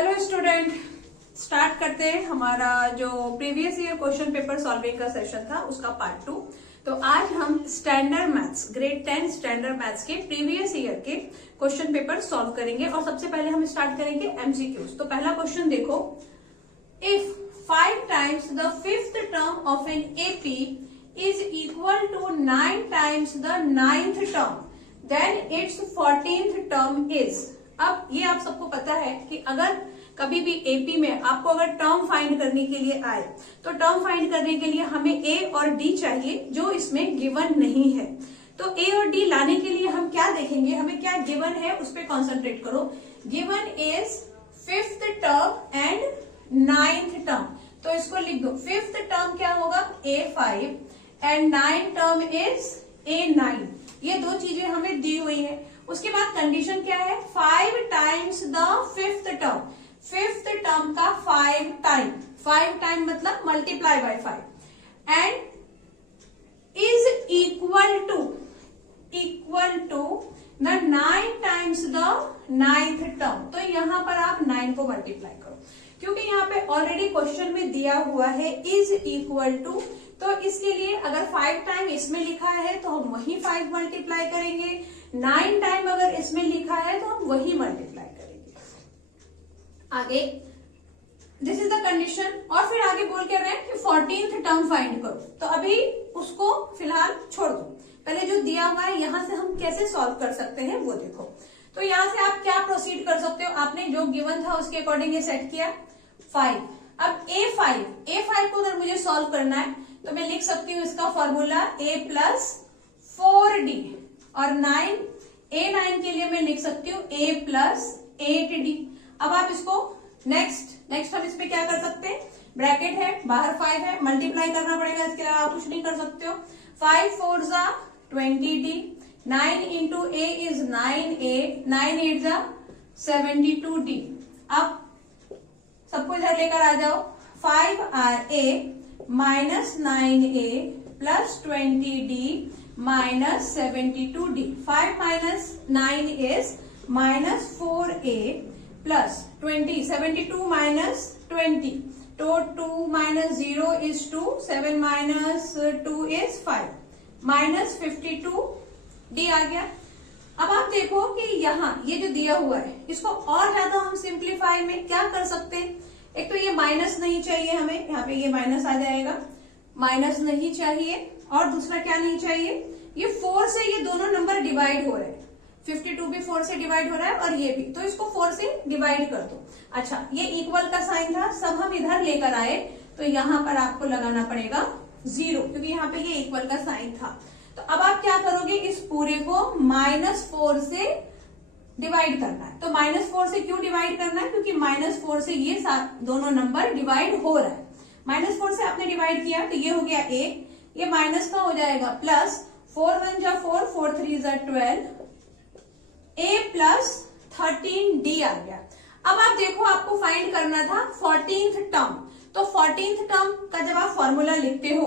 Hello student, start करते हैं हमारा जो previous year question paper solving का सेशन था उसका पार्ट 2। तो आज हम standard maths grade 10 standard maths के प्रीवियस ईयर के क्वेश्चन पेपर सॉल्व करेंगे और सबसे पहले हम स्टार्ट करेंगे एमसीक्यूज। तो पहला क्वेश्चन देखो, if 5 times the fifth term of an AP is equal to 9 times the 9th term then it's 14th term is. अब ये आप सबको पता है कि अगर कभी भी एपी में आपको अगर टर्म फाइंड करने के लिए आए तो टर्म फाइंड करने के लिए हमें ए और डी चाहिए जो इसमें गिवन नहीं है। तो ए और डी लाने के लिए हम क्या देखेंगे, हमें क्या गिवन है उस पर कॉन्सेंट्रेट करो। Given is fifth term and 9th term, तो इसको लिख दो। फिफ्थ टर्म क्या होगा A5 and 9th term is A9। ये दो चीजें हमें दी हुई है। उसके बाद कंडीशन क्या है, 5 times the fifth term, fifth term का 5 टाइम मतलब multiply by 5 and is equal to the 9 times the 9th term. तो यहां पर आप 9 को मल्टीप्लाई करो क्योंकि यहाँ पे ऑलरेडी क्वेश्चन में दिया हुआ है इज इक्वल टू, तो इसके लिए अगर 5 टाइम इसमें लिखा है तो हम वही 5 मल्टीप्लाई करेंगे, 9 टाइम अगर इसमें लिखा है तो हम वही मल्टीप्लाई करेंगे। आगे दिस इज द कंडीशन और फिर आगे बोल के रहे हैं कि 14th टर्म फाइंड करो। तो अभी उसको फिलहाल छोड़ दो, पहले जो दिया हुआ है यहां से हम कैसे सॉल्व कर सकते हैं वो देखो। तो यहां से आप क्या प्रोसीड कर सकते हो, आपने जो गिवन था उसके अकॉर्डिंग ये सेट किया 5। अब A5 को अगर मुझे सॉल्व करना है तो मैं लिख सकती हूँ इसका फॉर्मूला A प्लस 4D और A9 के लिए मैं लिख सकती हूँ A प्लस 8D। अब आप इसको नेक्स्ट हम इस पे क्या कर सकते हैं, ब्रैकेट है बाहर 5 है, मल्टीप्लाई करना पड़ेगा, इसके अलावा आप कुछ नहीं कर सकते हो। 5 4 जा 20D, 9 into A is 9A, 9 8 जा 72D। अब सबको इधर लेकर आ जाओ, 5A minus 9A plus 20D minus 72D। 5 minus 9 is minus 4A plus 20, 72 minus 20, तो 2 minus 0 is 2, 7 minus 2 is 5, minus 52D आ गया। अब आप देखो कि यहाँ ये जो दिया हुआ है इसको और ज्यादा हम सिंप्लीफाई में क्या कर सकते हैं। एक तो ये माइनस नहीं चाहिए हमें, यहाँ पे ये माइनस आ जाएगा, माइनस नहीं चाहिए, और दूसरा क्या नहीं चाहिए, ये 4 से ये दोनों नंबर डिवाइड हो रहे हैं, 52 भी 4 से डिवाइड हो रहा है और ये भी, तो इसको 4 से डिवाइड कर दो। अच्छा, ये इक्वल का साइन था, सब हम इधर लेकर आए तो यहाँ पर आपको लगाना पड़ेगा 0 क्योंकि यहाँ पे ये इक्वल का साइन था। तो अब आप क्या करोगे, इस पूरे को -4 से डिवाइड करना है। तो -4 से क्यों डिवाइड करना है, क्योंकि -4 से ये दोनों नंबर डिवाइड हो रहा है। -4 से आपने डिवाइड किया तो ये हो गया A, ये माइनस का हो जाएगा प्लस, 4 1 जा 4, 4 3 जा 12, A प्लस 13D आ गया। अब आप देखो आपको फाइंड करना था 14th टर्म, तो 14th टर्म का जब आप फॉर्मूला लिखते हो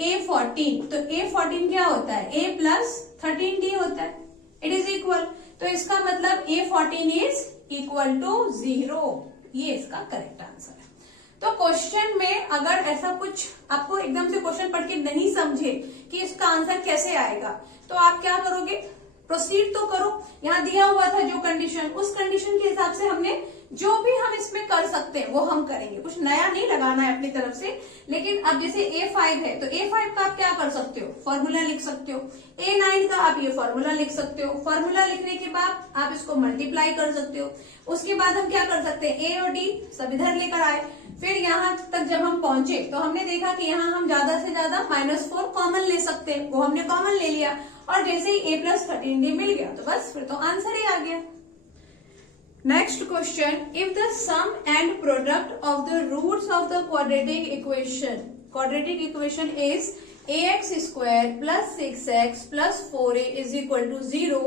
A14, तो A14 क्या होता है, A प्लस 13D होता है, इट इज इक्वल, तो इसका मतलब A14 इज इक्वल टू 0। ये इसका करेक्ट आंसर है। तो क्वेश्चन में अगर ऐसा कुछ आपको एकदम से क्वेश्चन पढ़ के नहीं समझे कि इसका आंसर कैसे आएगा, तो आप क्या करोगे, प्रोसीड तो करो। यहाँ दिया हुआ था जो कंडीशन, उस कंडीशन के हिसाब से हमने जो भी हम इसमें कर सकते हैं वो हम करेंगे, कुछ नया नहीं लगाना है अपनी तरफ से। लेकिन अब जैसे A5 है तो A5 का आप क्या कर सकते हो, फॉर्मूला लिख सकते हो। A9 का आप ये फॉर्मूला लिख सकते हो। फॉर्मूला लिखने के बाद आप इसको मल्टीप्लाई कर सकते हो। उसके बाद हम क्या कर सकते हैं, A और D सब इधर लेकर आए। फिर यहाँ तक जब हम पहुंचे तो हमने देखा कि यहाँ हम ज्यादा से ज्यादा -4 कॉमन ले सकते हैं, वो हमने कॉमन ले लिया और जैसे ही A प्लस 13D मिल गया तो बस फिर तो आंसर ही आ गया। Next question, if the sum and product of the roots of the quadratic equation is ax square plus 6x plus 4a is equal to 0,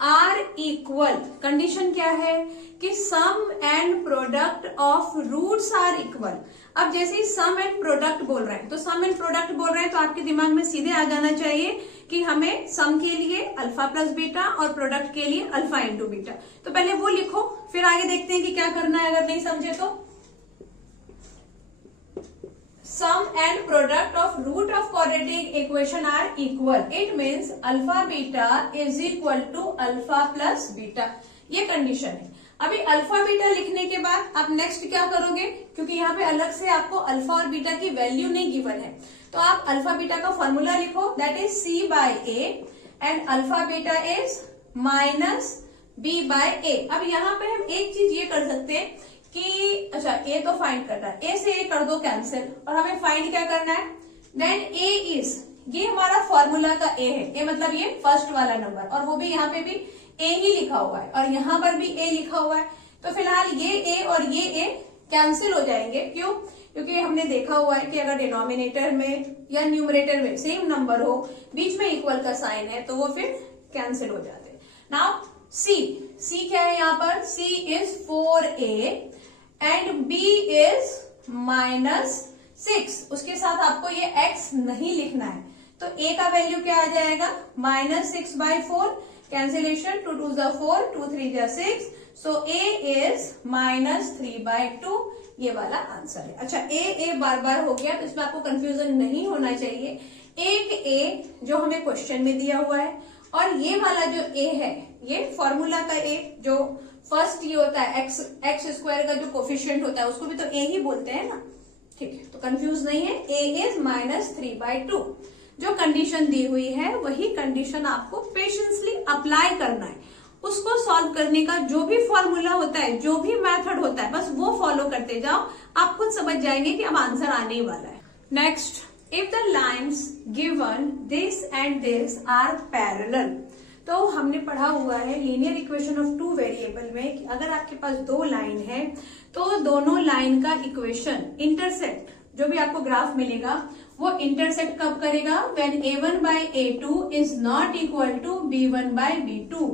are equal, condition क्या है कि sum and product of roots are equal. अब जैसे ही सम and product बोल रहे हैं, तो सम and product बोल रहे हैं तो आपके दिमाग में सीधे आ जाना चाहिए कि हमें सम के लिए अल्फा प्लस बीटा और प्रोडक्ट के लिए अल्फा इंटू बीटा। तो पहले वो लिखो, फिर आगे देखते हैं कि क्या करना है अगर नहीं समझे तो। Sum and product of root of quadratic equation are equal. It means alpha beta is equal to alpha plus beta. ये कंडीशन है। अभी अल्फा बीटा लिखने के बाद आप नेक्स्ट क्या करोगे, क्योंकि यहाँ पे अलग से आपको अल्फा और बीटा की वैल्यू नहीं गिवन है, तो आप अल्फा बीटा का फॉर्मूला लिखो, that is C by A and alpha beta is minus B by A. अब यहाँ पे हम एक चीज ये कर सकते हैं कि अच्छा ए तो फाइंड करना है, ए से ए कर दो कैंसिल, और हमें फाइंड क्या करना है, देन ए इज, ये हमारा फॉर्मूला का ए है, ए मतलब ये फर्स्ट वाला नंबर, और वो भी यहाँ पे भी ए ही लिखा हुआ है और यहाँ पर भी ए लिखा हुआ है। तो फिलहाल ये ए और ये ए कैंसिल हो जाएंगे, क्यों, क्योंकि हमने देखा हुआ है कि अगर डिनोमिनेटर में या न्यूमरेटर में सेम नंबर हो, बीच में इक्वल का साइन है, तो वो फिर कैंसिल हो जाते हैं। नाउ सी क्या है यहाँ पर, C is 4a and b is -6। उसके साथ आपको ये x नहीं लिखना है, तो a का वैल्यू क्या आ जाएगा, -6/4, कैंसिलेशन, 2 2 4, 2 3 6, सो a इज -3/2। ये वाला आंसर है। अच्छा ए बार बार हो गया, तो इसमें आपको कंफ्यूजन नहीं होना चाहिए। एक ए जो हमें क्वेश्चन में दिया हुआ है, और ये वाला जो ए है ये फॉर्मूला का ए, जो फर्स्ट ये होता है एक्स स्क्वायर का जो कोफिशिएंट होता है उसको भी तो ए ही बोलते हैं ना, ठीक है, तो कंफ्यूज नहीं है। ए इज -3/2। जो कंडीशन दी हुई है वही कंडीशन आपको पेशेंसली अप्लाई करना है, उसको सॉल्व करने का जो भी फॉर्मूला होता है, जो भी मेथड होता है, बस वो फॉलो करते जाओ, आप खुद समझ जाएंगे कि अब आंसर आने ही वाला है। Next, if the lines given this and this are parallel, तो हमने पढ़ा हुआ है linear equation of two variable में कि अगर आपके पास दो लाइन है तो दोनों लाइन का इक्वेशन इंटरसेक्ट, जो भी आपको ग्राफ मिलेगा वो इंटरसेक्ट कब करेगा, when a1/a2 is not equal to b1/b2,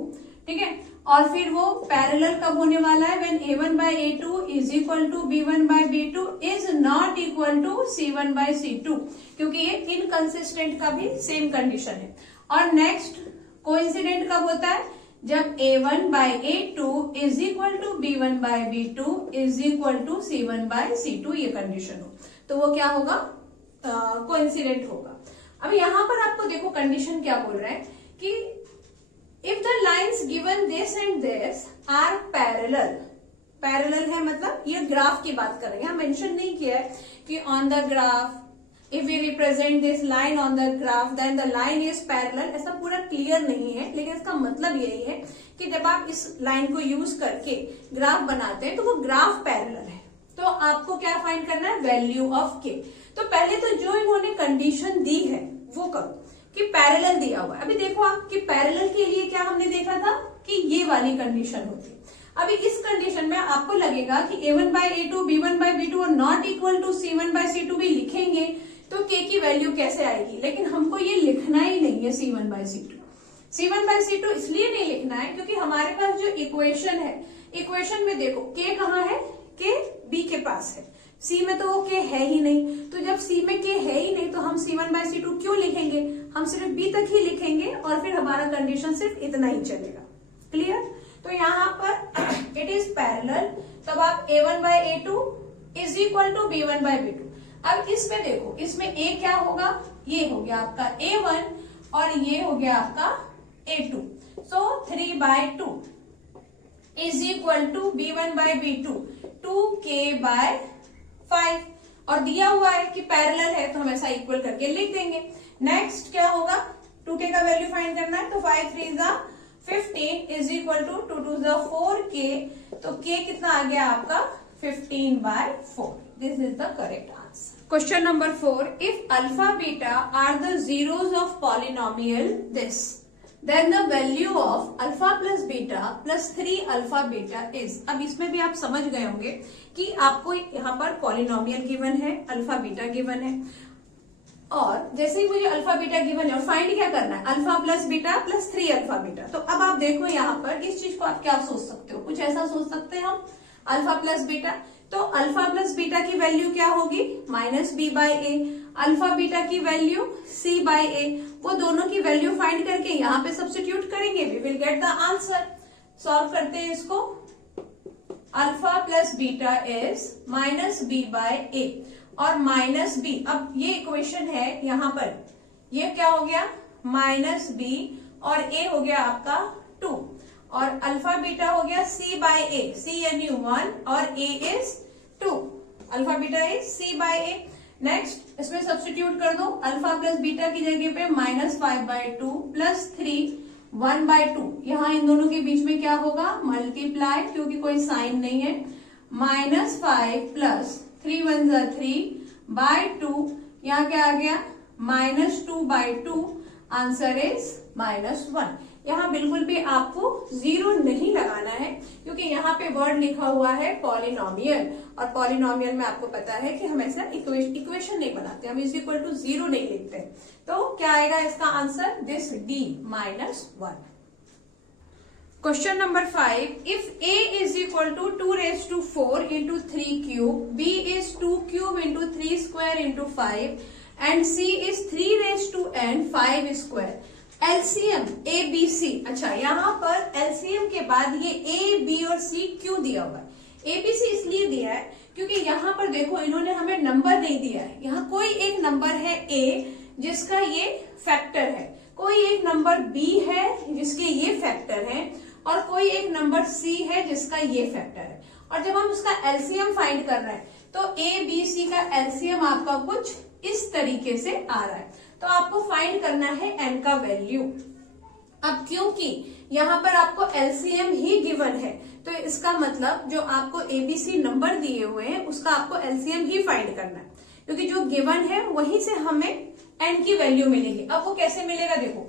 ठीक है, और फिर वो पैरेलल कब होने वाला है, when a1/a2 is equal to b1/b2 is not equal to c1/c2, क्योंकि ये इनकंसिस्टेंट का भी सेम कंडीशन है। और नेक्स्ट कोइंसिडेंट कब होता है, जब a1/a2 is equal to b1/b2 is equal to c1/c2, ये कंडीशन हो, तो वो क्या होगा, कोइंसिडेंट होगा। अब यहां पर आपको देखो कंडीशन क्या बोल रहे हैं कि if the lines given this and this are parallel, parallel है मतलब ये ग्राफ की बात कर रहे हैं, मेंशन नहीं किया है कि on the graph if we represent this line on the graph then the line is parallel, ऐसा पूरा क्लियर नहीं है, लेकिन इसका मतलब यही है कि जब आप इस लाइन को यूज करके ग्राफ बनाते हैं तो वो ग्राफ पैरेलल है। तो आपको क्या फाइंड करना है, वैल्यू ऑफ के। तो पहले तो जो इन्होंने कंडीशन दी है वो करो कि पैरेलल दिया हुआ है। अभी देखो आप कि पैरेलल के लिए क्या हमने देखा था कि ये वाली कंडीशन होती है। अभी इस कंडीशन में आपको लगेगा कि a1/a2 b1/b2 और नॉट इक्वल टू c1/c2 भी लिखेंगे तो k की वैल्यू कैसे आएगी, लेकिन हमको ये लिखना ही नहीं है c1/c2। c1/c2 इसलिए नहीं लिखना है क्योंकि हमारे पास जो इक्वेशन है, इक्वेशन में देखो k कहाँ है, k b के पास है, c में तो वो k है ही नहीं, तो जब c में k है ही नहीं तो हम c1/c2 क्यों लिखेंगे, हम सिर्फ b तक ही लिखेंगे और फिर हमारा कंडीशन सिर्फ इतना ही चलेगा। क्लियर, तो यहाँ पर इट इज पैरेलल, तब आप a1/a2 is equal to b1/b2। अब इसमें देखो, इसमें a क्या होगा, ये हो गया आपका a1 और ये हो गया आपका a2, so 3/2 is equal to b1/b2 2k/5, और दिया हुआ है कि पैरेलल है तो हम ऐसा इक्वल करके लिख देंगे। नेक्स्ट क्या होगा, 2k का वैल्यू फाइंड करना है, तो 5 3 15 इज इक्वल टू 2 2 4k, तो k कितना आ गया आपका 15/4। This is the correct answer. Question number 4. If alpha beta are the zeros of polynomial this, then the value of alpha plus beta plus 3 alpha beta is. अब इसमें भी आप समझ गए होंगे कि आपको यहाँ पर पॉलिनोमियल गिवन है, अल्फा बीटा गिवन है, और जैसे ही मुझे अल्फा बीटा गिवन है और फाइंड क्या करना है, alpha plus beta plus 3 alpha beta. तो अब आप देखो यहाँ पर इस चीज को आप क्या सोच सकते हो, कुछ ऐसा सोच सकते हैं हम, अल्फा प्लस बीटा। तो अल्फा प्लस बीटा की वैल्यू क्या होगी, -b/a। अल्फा बीटा की वैल्यू c/a। वो दोनों की वैल्यू फाइंड करके यहाँ पे सब्स्टिट्यूट करेंगे, we will get the answer. Solve करते हैं इसको। Alpha plus beta is -b/a और -b, अब ये इक्वेशन है यहाँ पर, ये क्या हो गया -b और a हो गया आपका 2 और अल्फा बीटा हो गया c/a, c यानी 1 और a is 2, alpha beta is c/a। Next इसमें सब्स्टिट्यूट कर दो, अल्फा प्लस बीटा की जगह पे -5/2 प्लस 3 1/2, यहाँ इन दोनों के बीच में क्या होगा, मल्टीप्लाई, क्योंकि कोई साइन नहीं है, -5 प्लस 3 1 जा 3/2, यहाँ क्या आ गया -2/2, आंसर इज -1। यहाँ बिल्कुल भी आपको 0 नहीं लगाना है, क्योंकि यहाँ पे वर्ड लिखा हुआ है पॉलिनोमियल, और पॉलिनोमियल में आपको पता है कि हम ऐसा इक्वेशन नहीं बनाते, हम इज इक्वल टू 0 नहीं लिखते। तो क्या आएगा इसका answer, this D -1। Question number 5, if a is equal to 2⁴ into 3 cube, b is 2 cube into 3 square into 5 and c is 3⁵n 5 square, LCM a b c. अच्छा, यहाँ पर एलसीएम के बाद ये ए बी और सी क्यों दिया हुआ है, ए बी सी इसलिए दिया है क्योंकि यहाँ पर देखो इन्होंने हमें नंबर नहीं दिया है, यहाँ कोई एक नंबर है ए जिसका ये फैक्टर है, कोई एक नंबर बी है जिसके ये फैक्टर है, और कोई एक नंबर सी है जिसका ये फैक्टर है। और जब हम उसका एलसीएम फाइंड कर रहे हैं तो ए बी सी का एलसीएम आपका कुछ इस तरीके से आ रहा है, तो आपको फाइंड करना है एन का वैल्यू। अब क्योंकि यहाँ पर आपको एलसीएम ही गिवन है, तो इसका मतलब जो आपको एबीसी नंबर दिए हुए हैं उसका आपको एलसीएम ही फाइंड करना है, क्योंकि जो गिवन है वहीं से हमें एन की वैल्यू मिलेगी। अब वो कैसे मिलेगा, देखो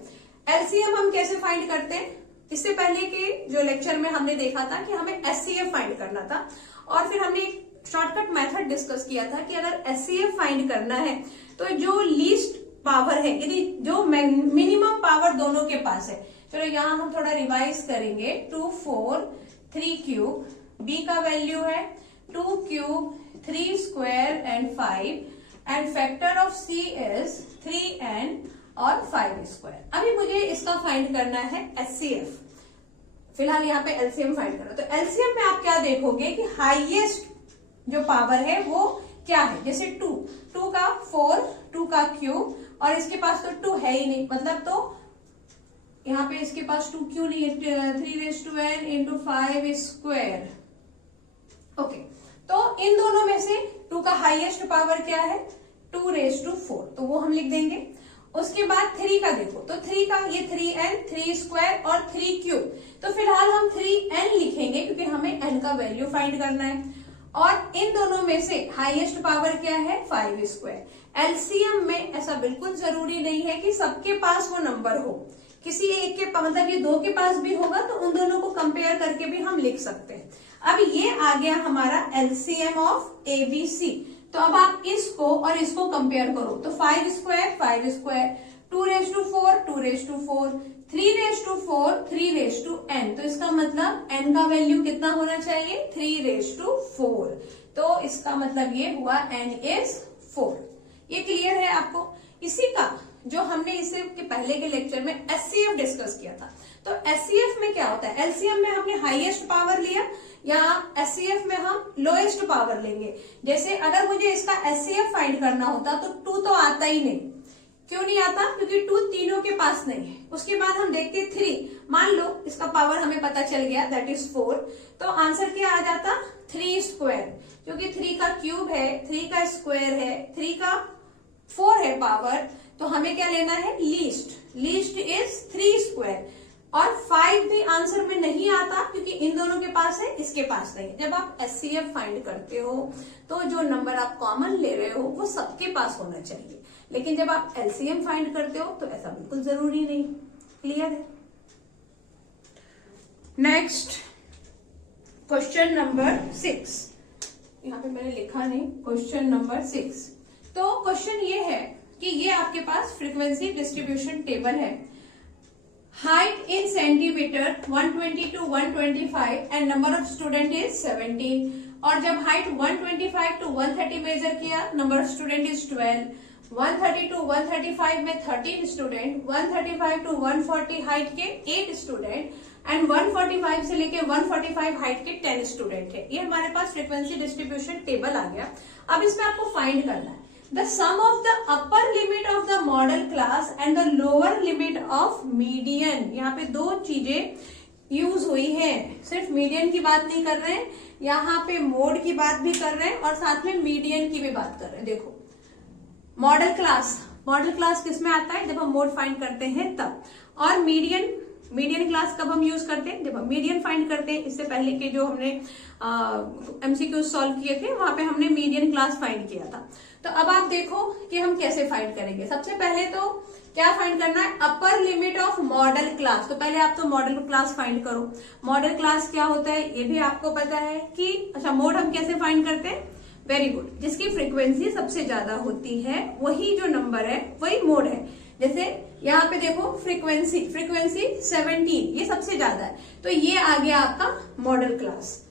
एलसीएम हम कैसे फाइंड करते हैं, इससे पहले के जो लेक्चर में हमने देखा था कि हमें एचसीएफ फाइंड करना था, और फिर हमने एक शॉर्टकट मेथड डिस्कस किया था कि अगर एचसीएफ फाइंड करना है तो जो लीस्ट पावर है, यदि जो मिनिमम पावर दोनों के पास है, चलो यहाँ हम थोड़ा रिवाइज करेंगे, 2 4 3 क्यूब, b का वैल्यू है 2 cube 3 square and 5 and factor of c is 3n और 5 स्क्वायर। अभी मुझे इसका फाइंड करना है एचसीएफ, फिलहाल यहाँ पे एलसीएम फाइंड करना। तो एलसीएम में आप क्या देखोगे कि हाईएस्ट जो पावर है वो क्या है, जैसे 2 का 4, 2 का क्यूब, और इसके पास तो 2 है ही नहीं, मतलब तो यहाँ पे इसके पास 2 क्यों नहीं है, 3⁵n into 5 स्क्वायर। ओके, तो इन दोनों में से 2 का हाईएस्ट पावर क्या है, 2⁴, तो वो हम लिख देंगे। उसके बाद 3 का देखो, तो 3 का ये 3n 3 स्क्वायर और 3 क्यूब, तो फिलहाल हम 3n लिखेंगे क्योंकि हमें n का वैल्यू फाइंड करना है। और इन दोनों में से हाईएस्ट पावर क्या है, 5 स्क्वायर। एलसीएम में ऐसा बिल्कुल जरूरी नहीं है कि सबके पास वो नंबर हो, किसी एक के मतलब ये 2 के पास भी होगा तो उन दोनों को कंपेयर करके भी हम लिख सकते हैं। अब ये आ गया हमारा एलसीएम ऑफ एबीसी। तो अब आप इसको और इसको कंपेयर करो, तो 5 स्क्वायर 5 स्क्वायर, 2⁴ 2⁴, 3⁴ 3n, तो इसका मतलब n का वैल्यू कितना होना चाहिए, 3⁴। तो इसका मतलब ये हुआ n इज 4। ये क्लियर है आपको। इसी का जो हमने इससे के पहले के लेक्चर में एचसीएफ डिस्कस किया था, तो एचसीएफ में क्या होता है, एलसीएम में हमने हाईएस्ट पावर लिया, या एचसीएफ में हम लोएस्ट पावर लेंगे। जैसे अगर मुझे इसका एचसीएफ फाइंड करना होता तो 2 तो आता ही नहीं, क्यों नहीं आता, क्योंकि 2 तीनों के पास नहीं है। उसके बाद हम देखते 3, मान लो इसका पावर हमें पता चल गया, दैट इज 4, तो आंसर क्या आ जाता, 3 स्क्वायर, क्योंकि 3 का क्यूब है, 3 का स्क्वायर है, 3 का 4 है पावर, तो हमें क्या लेना है, लीस्ट इज 3 स्क्वायर। और 5 भी आंसर में नहीं आता क्योंकि इन दोनों के पास है, इसके पास नहीं है। जब आप एचसीएफ फाइंड करते हो तो जो नंबर आप कॉमन ले रहे हो वो सबके पास होना चाहिए, लेकिन जब आप एलसीएम फाइंड करते हो तो ऐसा बिल्कुल जरूरी नहीं। क्लियर है। नेक्स्ट क्वेश्चन नंबर 6, यहाँ पे मैंने लिखा नहीं, क्वेश्चन नंबर 6। तो क्वेश्चन ये है, कि ये आपके पास फ्रीक्वेंसी डिस्ट्रीब्यूशन टेबल है। Height in centimetre 120 to 125 and number of student is 17। और जब हाइट 125 to 130 मेजर किया, number of student is 12। 130 to 135 में 13 स्टूडेंट, 135 to 140 हाइट के 8 स्टूडेंट एंड 145 से लेके 145 हाइट के 10 स्टूडेंट है। ये हमारे पास फ्रीक्वेंसी डिस्ट्रीब्यूशन टेबल आ गया। अब इसमें आपको फाइंड करना है the sum of the upper limit of the modal class and the lower limit of median. यहाँ पे दो चीजें यूज हुई है, सिर्फ मीडियन की बात नहीं कर रहे हैं, यहाँ पे मोड की बात भी कर रहे हैं और साथ में मीडियन की भी बात कर रहे हैं। देखो मॉडल क्लास किस में आता है, जब हम मोड फाइंड करते हैं तब। और मीडियन क्लास कब हम यूज करते हैं, जब हम मीडियन फाइंड करते हैं। इससे पहले के जो हमने एमसीक्यूज सॉल्व किए थे वहां पे हमने मीडियन क्लास फाइंड किया था। तो अब आप देखो कि हम कैसे फाइंड करेंगे। सबसे पहले तो क्या फाइंड करना है, अपर लिमिट ऑफ मॉडल क्लास। तो पहले आप तो मॉडल क्लास फाइंड करो। मॉडल क्लास क्या होता है ये भी आपको पता है कि अच्छा मोड हम कैसे फाइंड करते हैं, वेरी गुड, जिसकी फ्रीक्वेंसी सबसे ज्यादा होती है वही जो नंबर है वही मोड है। जैसे यहाँ पे देखो फ्रीक्वेंसी 17 ये सबसे ज्यादा है, तो ये आ गया आपका मॉडल क्लास।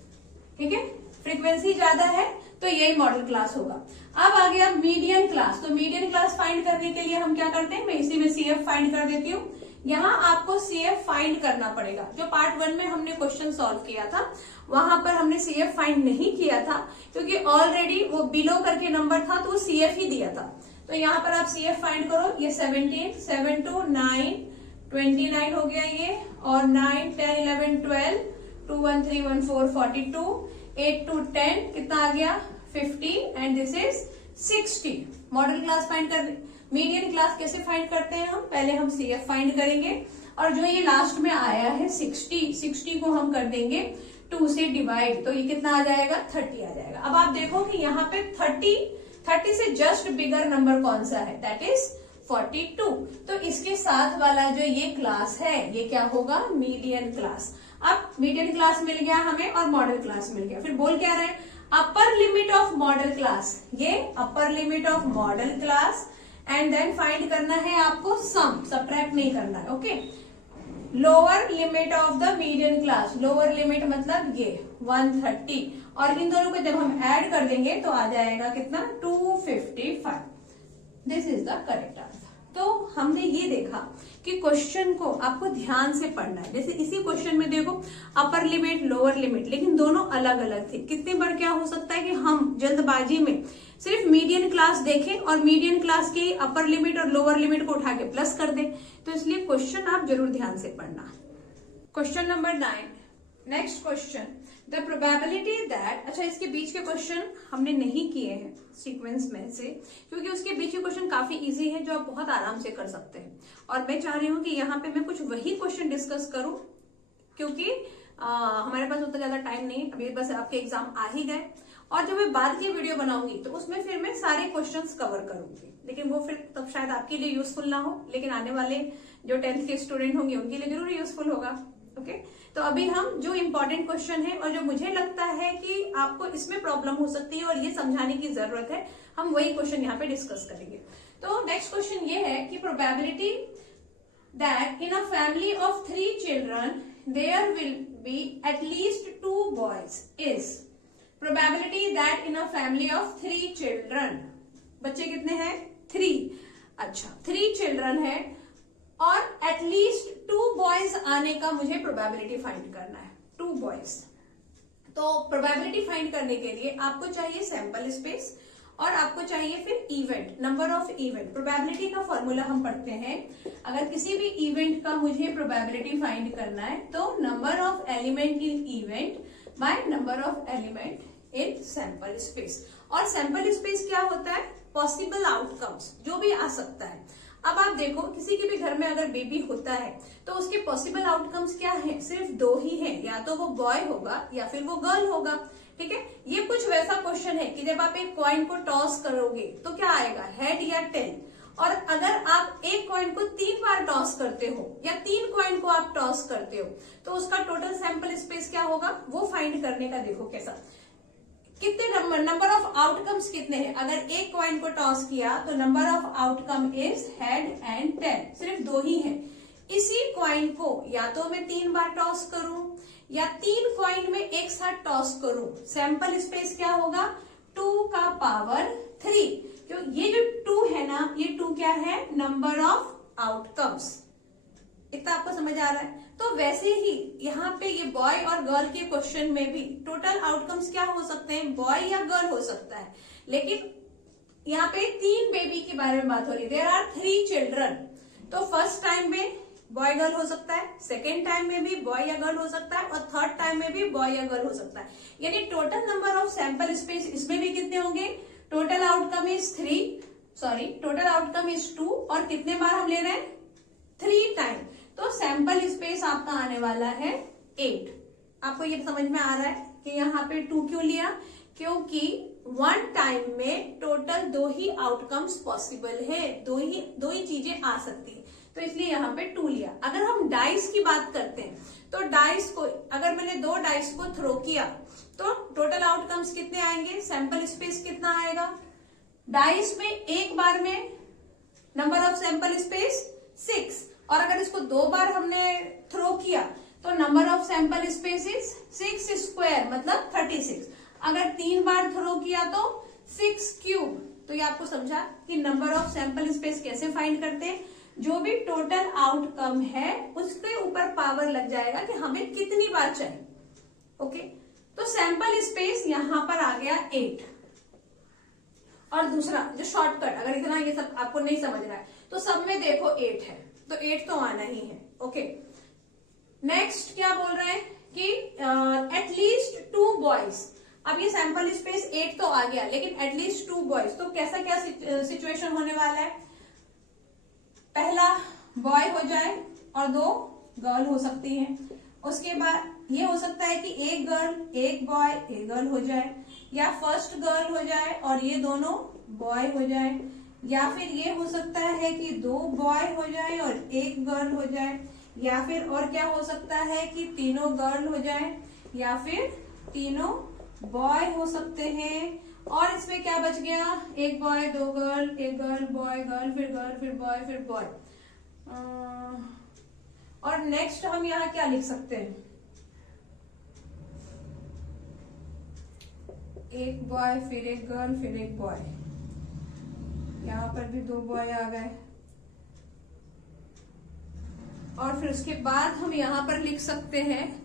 ठीक है, फ्रीक्वेंसी ज्यादा है तो यही मॉडल क्लास होगा। अब आ गया मीडियन क्लास। तो मीडियन क्लास फाइंड करने के लिए हम क्या करते हैं, मैं इसी में CF फाइंड कर देती हूँ। यहाँ आपको CF फाइंड करना पड़ेगा। जो पार्ट 1 में हमने क्वेश्चन सॉल्व किया था वहां पर हमने CF फाइंड नहीं किया था क्योंकि ऑलरेडी वो बिलो करके नंबर था तो वो CF ही दिया था। तो यहाँ पर आप CF फाइंड करो। ये 17, 7 to 9, 29 हो गया ये, और 9, 10, 11, 12, 2, 1, 3, 1, 4, 42, 8 to 10 कितना आ गया 50 and this is 60। Model class find कर, मीडियन क्लास कैसे फाइंड करते हैं हम, पहले हम CF फाइंड करेंगे और जो ये लास्ट में आया है 60 को हम कर देंगे 2 से डिवाइड, तो ये कितना आ जाएगा 30 आ जाएगा। अब आप देखो कि यहाँ पे 30 से जस्ट बिगर नंबर कौन सा है, दैट इज 42। तो इसके साथ वाला जो ये क्लास है ये क्या होगा, मीडियन क्लास। अब मीडियन क्लास मिल गया हमें और मॉडल क्लास मिल गया। फिर बोल क्या रहे हैं, upper limit of modal class, ये upper limit of modal class and then find करना है आपको सम, सबट्रैक्ट नहीं करना है। Okay, lower limit of the median class, lower limit मतलब ये 130, और इन दोनों को जब हम ऐड कर देंगे तो आ जाएगा कितना 255। This is the correct answer. तो हमने ये देखा कि क्वेश्चन को आपको ध्यान से पढ़ना है। जैसे इसी क्वेश्चन में देखो अपर लिमिट लोअर लिमिट, लेकिन दोनों अलग अलग थे। कितनी बार क्या हो सकता है कि हम जल्दबाजी में सिर्फ मीडियन क्लास देखें और मीडियन क्लास की अपर लिमिट और लोअर लिमिट को उठा के प्लस कर दें। तो इसलिए क्वेश्चन आप जरूर ध्यान से पढ़ना। Question number 9, next question, the probability that, अच्छा इसके बीच के क्वेश्चन हमने नहीं किए हैं सीक्वेंस में से क्योंकि उसके बीच के क्वेश्चन काफी इजी है जो आप बहुत आराम से कर सकते हैं। और मैं चाह रही हूँ कि यहाँ पे मैं कुछ वही क्वेश्चन डिस्कस करूं क्योंकि हमारे पास उतना ज्यादा टाइम नहीं, अभी बस आपके एग्जाम आ ही गए। और जब मैं बाद की वीडियो बनाऊंगी तो उसमें फिर मैं सारे क्वेश्चंस कवर करूंगी, लेकिन वो फिर तब शायद आपके लिए यूजफुल ना हो, लेकिन आने वाले जो 10th के स्टूडेंट होंगे उनके लिए जरूर यूजफुल होगा। ओके, तो अभी हम जो इम्पोर्टेंट क्वेश्चन है और जो मुझे लगता है कि आपको इसमें प्रॉब्लम हो सकती है और ये समझाने की जरूरत है, हम वही क्वेश्चन यहाँ पे डिस्कस करेंगे। तो नेक्स्ट क्वेश्चन ये है कि probability that in a family of 3 children there will be at least 2 boys is, probability that in a family of 3 children, बच्चे कितने हैं 3, अच्छा 3 चिल्ड्रन है और एटलीस्ट 2 बॉयज आने का मुझे प्रोबेबिलिटी फाइंड करना है, 2 बॉयज। तो प्रोबेबिलिटी फाइंड करने के लिए आपको चाहिए सैंपल स्पेस और आपको चाहिए फिर event, number of event. Probability का फॉर्मूला हम पढ़ते हैं, अगर किसी भी इवेंट का मुझे प्रोबेबिलिटी फाइंड करना है तो number of element in event by number of element in sample space. और सैंपल स्पेस क्या होता है, पॉसिबल आउटकम्स, जो भी आ सकता है। अब आप देखो किसी के भी घर में अगर बेबी होता है तो उसके पॉसिबल आउटकम्स क्या हैं, सिर्फ 2 ही हैं, या तो वो बॉय होगा या फिर वो गर्ल होगा। ठीक है, ये कुछ वैसा क्वेश्चन है कि जब आप एक कॉइन को टॉस करोगे तो क्या आएगा, हेड या टेल। और अगर आप एक कॉइन को 3 बार टॉस करते हो या 3 कॉइन को आप टॉस करते हो तो उसका टोटल सैंपल स्पेस क्या होगा, वो फाइंड करने का देखो कैसा कितने नंबर ऑफ आउटकम्स कितने हैं? अगर एक कॉइन को टॉस किया तो number of outcome is head and tail, सिर्फ 2 ही है। इसी कॉइन को या तो मैं 3 बार टॉस करूं या 3 कॉइन में एक साथ टॉस करूं, सैंपल स्पेस क्या होगा? 2 का पावर 3। क्यों? ये जो 2 है ना, ये 2 क्या है? Number of outcomes. इतना आपको समझ आ रहा है? तो वैसे ही यहाँ पे ये बॉय और गर्ल के क्वेश्चन में भी टोटल आउटकम्स क्या हो सकते हैं? बॉय या गर्ल हो सकता है। लेकिन यहाँ पे 3 बेबी के बारे में बात हो रही है। There are 3 children. तो फर्स्ट टाइम में बॉय गर्ल हो सकता है, सेकेंड टाइम में भी बॉय या गर्ल हो सकता है, और थर्ड टाइम में भी बॉय या गर्ल हो सकता है। यानी total number of sample space इसमें भी कितने होंगे? टोटल आउटकम इज 2 और कितने बार हम ले रहे हैं? 3 टाइम। तो सैंपल स्पेस आपका आने वाला है 8। आपको ये समझ में आ रहा है कि यहाँ पे 2 क्यों लिया? क्योंकि 1 टाइम में टोटल 2 ही आउटकम्स पॉसिबल है, दो ही चीजें आ सकती है, तो इसलिए यहाँ पे 2 लिया। अगर हम डाइस की बात करते हैं तो डाइस को अगर मैंने 2 डाइस को थ्रो किया तो टोटल आउटकम्स कितने आएंगे? सैंपल स्पेस कितना आएगा? डाइस में एक बार में नंबर ऑफ सैंपल स्पेस 6, और अगर इसको 2 बार हमने थ्रो किया तो number of sample space is 6 square मतलब 36। अगर 3 बार थ्रो किया तो 6 क्यूब। तो ये आपको समझा कि नंबर ऑफ सैंपल स्पेस कैसे फाइंड करते हैं? जो भी टोटल आउटकम है उसके ऊपर पावर लग जाएगा कि हमें कितनी बार चाहिए। ओके, तो सैंपल स्पेस यहां पर आ गया 8। और दूसरा जो शॉर्टकट, अगर इतना ये सब आपको नहीं समझ रहा है तो सब में देखो 8 है, तो 8 तो आना ही है। ओके, नेक्स्ट क्या बोल रहे हैं कि एटलीस्ट 2 बॉयज। अब ये सैंपल स्पेस 8 तो आ गया, लेकिन एटलीस्ट 2 बॉयज, तो कैसा क्या सिचुएशन होने वाला है? पहला बॉय हो जाए और 2 गर्ल हो सकती हैं। उसके बाद ये हो सकता है कि एक गर्ल एक बॉय एक गर्ल हो जाए, या फर्स्ट गर्ल हो जाए और ये दोनों बॉय हो जाए, या फिर ये हो सकता है कि 2 बॉय हो जाए और 1 गर्ल हो जाए, या फिर और क्या हो सकता है कि तीनों गर्ल हो जाए, या फिर तीनों बॉय हो सकते हैं। और इसमें क्या बच गया? 1 boy 2 girl, 1 girl boy girl फिर बॉय फिर बॉय। और नेक्स्ट हम यहाँ क्या लिख सकते हैं? 1 बॉय फिर 1 गर्ल फिर 1 बॉय। यहाँ पर भी 2 बॉय आ गए, और फिर उसके बाद हम यहाँ पर लिख सकते हैं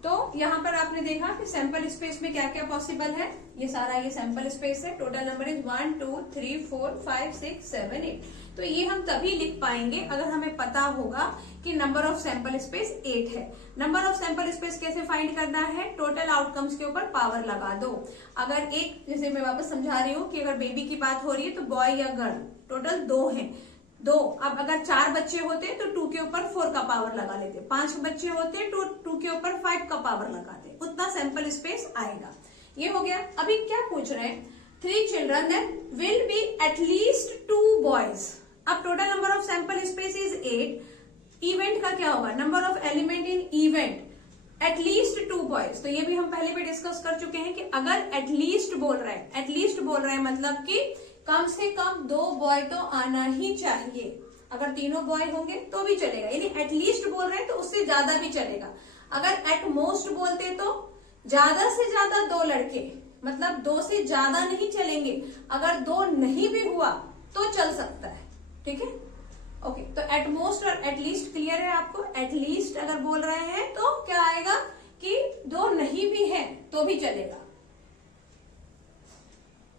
तो यहाँ पर आपने देखा कि सैंपल स्पेस में क्या क्या पॉसिबल है। ये सारा ये सैंपल स्पेस है। Total number is 1 2 3 4 5 6 7 8। तो ये हम तभी लिख पाएंगे अगर हमें पता होगा कि नंबर ऑफ सैंपल स्पेस 8 है। नंबर ऑफ सैंपल स्पेस कैसे फाइंड करना है? टोटल आउटकम्स के ऊपर पावर लगा दो। अगर एक, जैसे मैं वापस समझा रही हूँ कि अगर बेबी की बात हो रही है तो बॉय या गर्ल टोटल 2 है, 2। अब अगर 4 बच्चे होते तो 2 के ऊपर 4 का पावर लगा लेते, 5 बच्चे होते तो 2 के ऊपर 5 का पावर लगाते, उतना सैंपल स्पेस आएगा। ये हो गया। अभी क्या पूछ रहे हैं? 3 children then will be at least 2 boys. अब total number of sample space is 8। Event का क्या होगा? Number of element in event at least 2 boys. तो ये भी हम पहले भी डिस्कस कर चुके हैं कि अगर एटलीस्ट बोल रहा है मतलब कि कम से कम 2 बॉय तो आना ही चाहिए। अगर तीनों बॉय होंगे तो भी चलेगा, यानी एटलीस्ट बोल रहे हैं तो उससे ज्यादा भी चलेगा। अगर एट मोस्ट बोलते तो ज्यादा से ज्यादा 2 लड़के, मतलब 2 से ज्यादा नहीं चलेंगे। अगर 2 नहीं भी हुआ तो चल सकता है, ठीक है। ओके, तो एट मोस्ट और एटलीस्ट क्लियर है आपको? एटलीस्ट अगर बोल रहे हैं तो क्या आएगा कि 2 नहीं भी है तो भी चलेगा।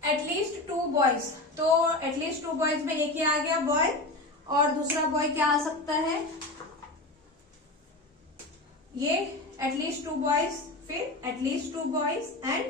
एटलीस्ट 2 बॉयज, तो एटलीस्ट 2 बॉयज में एक ही आ गया बॉय, और दूसरा बॉय क्या आ सकता है? ये एटलीस्ट 2 बॉयज, फिर at least 2 boys and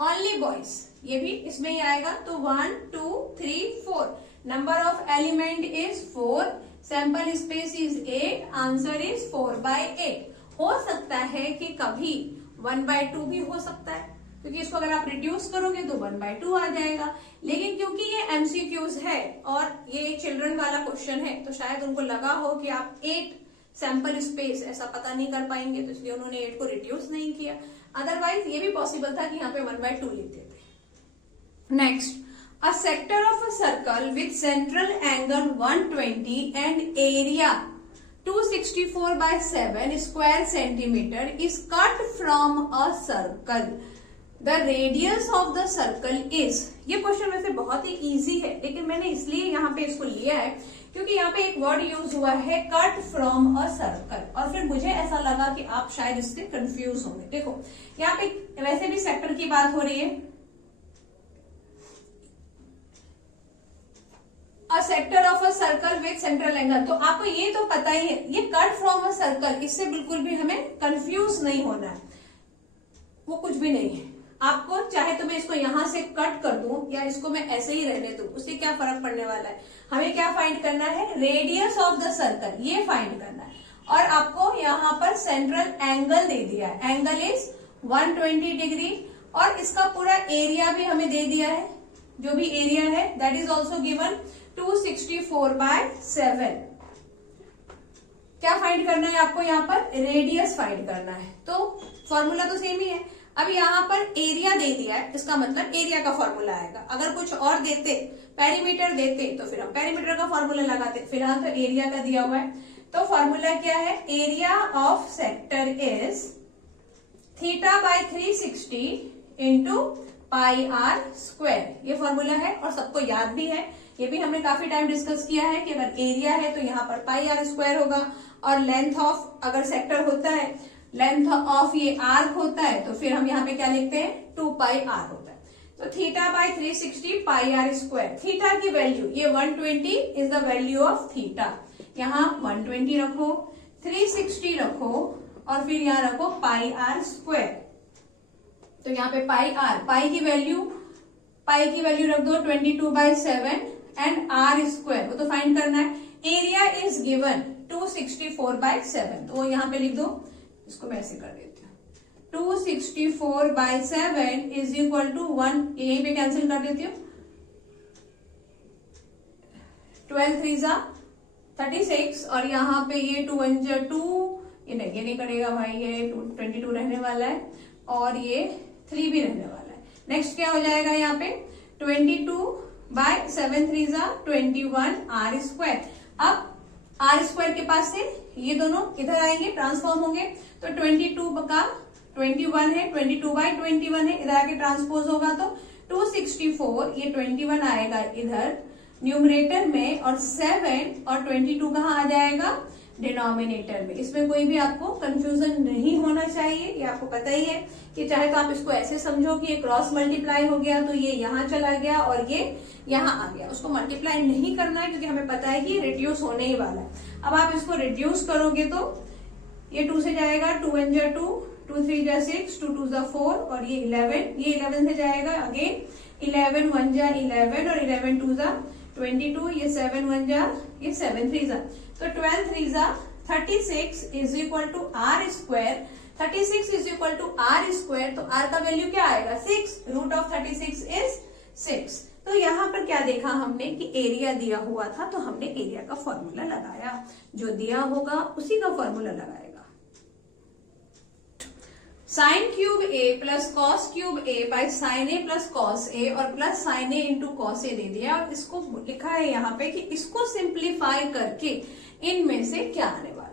only boys, ये भी इसमें ही आएगा। तो 1 2 3 4, number of element is 4, sample space is 8, answer is 4/8। हो सकता है कि कभी 1/2 भी हो सकता है, क्योंकि इसको अगर आप रिड्यूस करोगे तो 1/2 आ जाएगा। लेकिन क्योंकि ये एमसीक्यूज है और ये चिल्ड्रन वाला क्वेश्चन है, तो शायद उनको लगा हो कि आप 8 सैंपल स्पेस ऐसा पता नहीं कर पाएंगे, तो इसलिए उन्होंने 8 को रिड्यूस नहीं किया। अदरवाइज ये भी पॉसिबल था कि यहाँ पे 1/2 लिख देते। Next, a sector of a circle with central angle 120 and area 264/7 square centimetre is cut from a circle. The radius of the circle is. ये क्वेश्चन वैसे बहुत ही इजी है, लेकिन मैंने इसलिए यहाँ पे इसको लिया है क्योंकि यहाँ पे एक वर्ड यूज हुआ है कट फ्रॉम अ सर्कल, और फिर मुझे ऐसा लगा कि आप शायद इससे कंफ्यूज होंगे। देखो यहाँ पे वैसे भी सेक्टर की बात हो रही है, a sector of a circle with central angle, तो आपको ये तो पता ही है ये कट फ्रॉम अ सर्कल, इससे बिल्कुल भी हमें कंफ्यूज नहीं होना है, वो कुछ भी नहीं है। आपको चाहे तो मैं इसको यहां से कट कर दूं या इसको मैं ऐसे ही रहने दूं, उससे क्या फर्क पड़ने वाला है। हमें क्या फाइंड करना है, रेडियस ऑफ द सर्कल, ये फाइंड करना है। और आपको यहाँ पर सेंट्रल एंगल दे दिया है, एंगल इज 120 डिग्री, और इसका पूरा एरिया भी हमें दे दिया है, जो भी एरिया है दैट इज ऑल्सो गिवन 264/7। क्या फाइंड करना है आपको, यहाँ पर रेडियस फाइंड करना है। तो फॉर्मूला तो सेम ही है। अब यहाँ पर एरिया दे दिया है, इसका मतलब एरिया का फॉर्मूला आएगा। अगर कुछ और देते, पेरीमीटर देते, तो फिर हम पेरीमीटर का फॉर्मूला लगाते। फिलहाल तो एरिया का दिया हुआ है, तो फॉर्मूला क्या है, area of sector is θ/360 into πr²। ये फॉर्मूला है और सबको याद भी है, ये भी हमने काफी टाइम डिस्कस किया है कि अगर एरिया है तो यहाँ पर πr² होगा, और लेंथ ऑफ अगर सेक्टर होता है, लेंथ ऑफ ये आर्क होता है, तो फिर हम यहाँ पे क्या लिखते हैं 2πr होता है। तो θ/360 πr²। थीटा की वैल्यू ये 120 is the value of theta. यहाँ 120 रखो, 360 रखो, और फिर यहाँ रखो πr²। तो यहाँ पे पाई की वैल्यू रख दो 22/7 एंड r², वो तो फाइंड करना है। एरिया इज गिवन 264/7, तो वो यहाँ पे लिख दो, इसको मैं ऐसे कर देती हूँ, 264/7 इज इक्वल टू 1, यहीं पे कैंसिल कर देती हूँ, 12 3 36, और यहाँ पे ये 2 1 2, ये नहीं करेगा भाई, ये 22 रहने वाला है, और ये 3 भी रहने वाला है। नेक्स्ट क्या हो जाएगा यहाँ पे 22/7 3 21 r²। अब r² के पास से ये दोनों इधर आएंगे, ट्रांसफॉर्म होंगे, तो 22 का 21 है, 22/21 है, इधर आके ट्रांसपोज होगा तो 264, ये 21 आएगा इधर न्यूमरेटर में, और 7 और 22 कहाँ आ जाएगा, डिनोमिनेटर में। इसमें कोई भी आपको कंफ्यूजन नहीं होना चाहिए, ये आपको पता ही है कि चाहे तो आप इसको ऐसे समझो कि ये क्रॉस मल्टीप्लाई हो गया तो ये यहाँ चला गया और ये यहाँ आ गया, उसको मल्टीप्लाई नहीं करना है क्योंकि हमें पता है कि ये रिड्यूस होने ही वाला है। अब आप इसको रिड्यूस करोगे तो ये 2 से जाएगा, 2 1 2, 2 3 6, 2 2 4, और ये 11, ये 11 से जाएगा अगेन, 11 1 11, और 11 2 22, ये 7 1 ये 7 3 तो 12 3 36 is equal to r²। 36 is equal to r², तो r का वैल्यू क्या आएगा 6, रूट ऑफ 36 इज 6। तो यहाँ पर क्या देखा हमने कि एरिया दिया हुआ था, तो हमने एरिया का फॉर्मूला लगाया, जो दिया होगा उसी का फॉर्मूला लगाएगा। Sign cube a plus cos cube a by sine a plus cos a, और plus sign a into cos a दे दिया, और इसको लिखा है यहाँ पे कि इसको सिंप्लीफाई करके इनमें से क्या आने वाला है।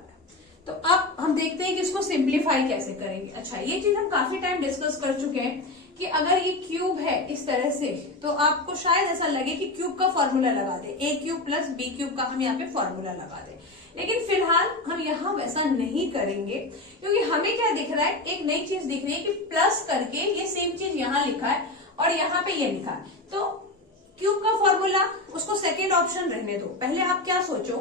तो अब हम देखते हैं कि इसको सिंप्लीफाई कैसे करेंगे। अच्छा, ये चीज हम काफी टाइम डिस्कस कर चुके हैं कि अगर ये क्यूब है इस तरह से, तो आपको शायद ऐसा लगे कि क्यूब का फॉर्मूला लगा दे, a³ प्लस b³ का हम यहाँ पे फॉर्मूला लगा दे, लेकिन फिलहाल हम यहाँ वैसा नहीं करेंगे, क्योंकि हमें क्या दिख रहा है, एक नई चीज दिख रही है कि प्लस करके ये सेम चीज यहाँ लिखा है और यहाँ पे ये लिखा है, तो क्यूब का फॉर्मूला उसको सेकेंड ऑप्शन रहने दो। पहले आप क्या सोचो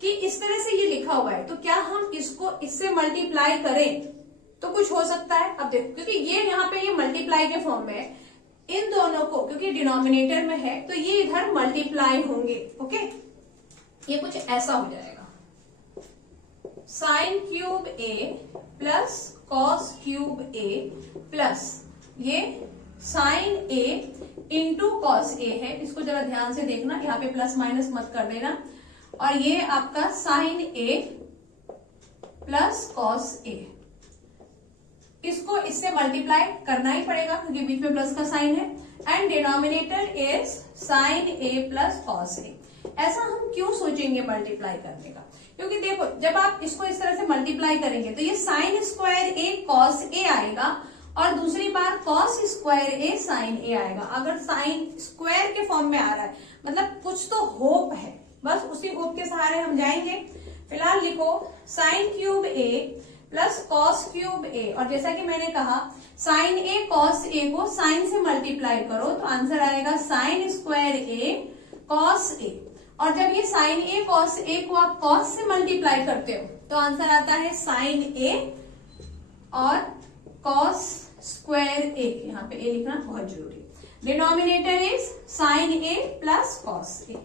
कि इस तरह से ये लिखा हुआ है, तो क्या हम इसको इससे मल्टीप्लाई करें तो कुछ हो सकता है। अब देखो, क्योंकि ये यहाँ पे ये मल्टीप्लाई के फॉर्म में है, इन दोनों को क्योंकि डिनोमिनेटर में है तो ये इधर मल्टीप्लाई होंगे। ओके, ये कुछ ऐसा हो जाएगा, sine cube a plus cos cube a plus ये sine a into cos a है। इसको जरा ध्यान से देखना, यहाँ पे प्लस माइनस मत कर देना, और ये आपका sine a plus cos a। इसको इससे मल्टीप्लाई करना ही पड़ेगा क्योंकि बीच में प्लस का साइन है। And denominator is sine A plus cos A. ऐसा हम क्यों सोचेंगे मल्टीप्लाई करने का, क्योंकि देखो जब आप इसको इस तरह से मल्टीप्लाई करेंगे तो ये साइन स्क्वायर ए कॉस ए आएगा और दूसरी बार कॉस स्क्वायर ए साइन ए आएगा। अगर साइन स्क्वायर के फॉर्म में आ रहा है मतलब कुछ तो होप है, बस उसी होप के सहारे हम जाएंगे। फिलहाल लिखो साइन क्यूब ए प्लस कॉस क्यूब ए, और जैसा कि मैंने कहा साइन ए कॉस ए को साइन से मल्टीप्लाई करो तो आंसर आएगा साइन स्क्वायर ए कॉस ए। और जब ये साइन ए कॉस ए को आप कॉस से मल्टीप्लाई करते हो तो आंसर आता है साइन ए और कॉस स्क्वायर ए। यहाँ पे ए लिखना बहुत जरूरी है। Denominator is sine A plus cos A.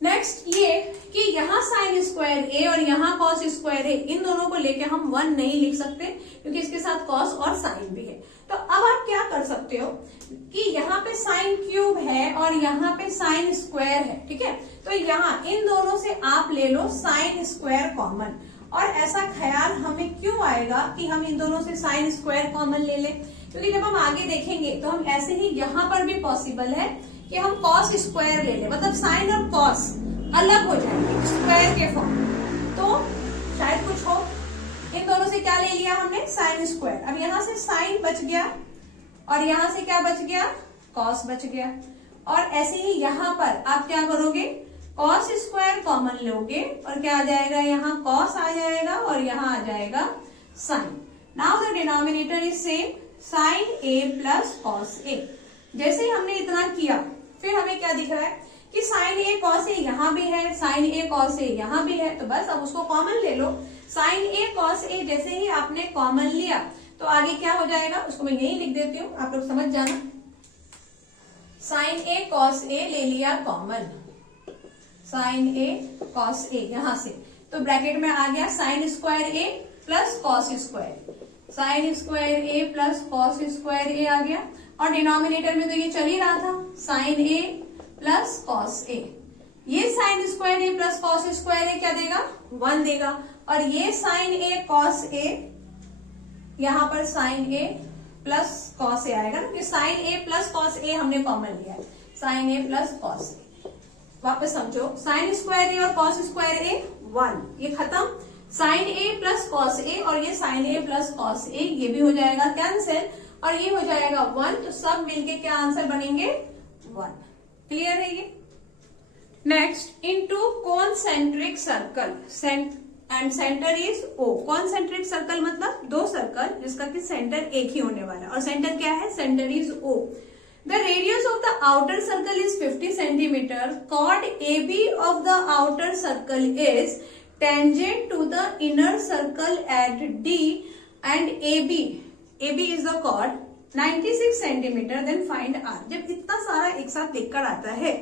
Next ये कि यहाँ साइन स्क्वायर ए और यहाँ कॉस स्क्वायर ए, इन दोनों को लेके हम 1 नहीं लिख सकते क्योंकि इसके साथ कॉस और साइन भी है। तो अब आप क्या कर सकते हो कि यहाँ पे साइन क्यूब है और यहाँ पे साइन स्क्वायर है, ठीक है। तो यहाँ इन दोनों से आप ले लो साइन स्क्वायर कॉमन। और ऐसा ख्याल हमें क्यों आएगा कि हम इन दोनों से साइन स्क्वायर कॉमन ले लें, क्योंकि जब हम आगे देखेंगे तो हम ऐसे ही यहाँ पर भी पॉसिबल है कि हम कॉस स्क्वायर ले लें, मतलब साइन और कॉस अलग हो जाएंगे स्क्वायर के फॉर्म। तो शायद कुछ हो, इन दोनों से क्या ले लिया हमने साइन स्क्वायर। अब यहाँ से साइन बच गया और यहाँ से क्या बच गया, कॉस बच गया। और ऐसे ही यहाँ पर आप क्या करोगे, कॉस स्क्वायर कॉमन लोगे और क्या आ जाएगा, यहाँ कॉस आ जाएगा और यहाँ आ जाएगा sine. Now the denominator is same sine A plus cos A. जैसे ही हमने इतना किया फिर हमें क्या दिख रहा है कि साइन ए कॉस ए यहाँ भी है, साइन ए कॉस ए यहाँ भी है, तो बस अब उसको कॉमन ले लो। साइन ए कॉस ए जैसे ही आपने कॉमन लिया तो आगे क्या हो जाएगा, उसको मैं यही लिख देती हूँ, आप लोग समझ जाना। साइन ए कॉस ए ले लिया common, sine A cos A यहाँ से, तो ब्रैकेट में आ गया sine square A plus cos square, sine square A plus cos square A आ गया। और डिनोमिनेटर में तो ये चल ही रहा था साइन ए प्लस कॉस ए। ये sign square A plus cos square ए क्या देगा, 1 देगा। और ये साइन ए कॉस ए, यहाँ पर साइन ए प्लस कॉस ए आएगा ना, कि साइन ए प्लस कॉस ए हमने कॉमन लिया है, साइन ए प्लस कॉस ए। वापस समझो, साइन स्क्वायर ए और कॉस स्क्वायर ए 1, ये खत्म। साइन ए प्लस कॉस ए और ये साइन ए प्लस कॉस ए, ये भी हो जाएगा कैंसिल और ये हो जाएगा 1। तो सब मिलके क्या आंसर बनेंगे, 1। क्लियर है ये। Next, into concentric circle and centre is O। Concentric circle मतलब 2 सर्कल जिसका कि सेंटर एक ही होने वाला है, और सेंटर क्या है, centre is O। The radius of the outer circle is 50 centimeter. Chord AB of the outer circle is tangent to the inner circle at D and AB is the chord 96 centimeter. Then find R. जब इतना सारा एक साथ लिखकर आता है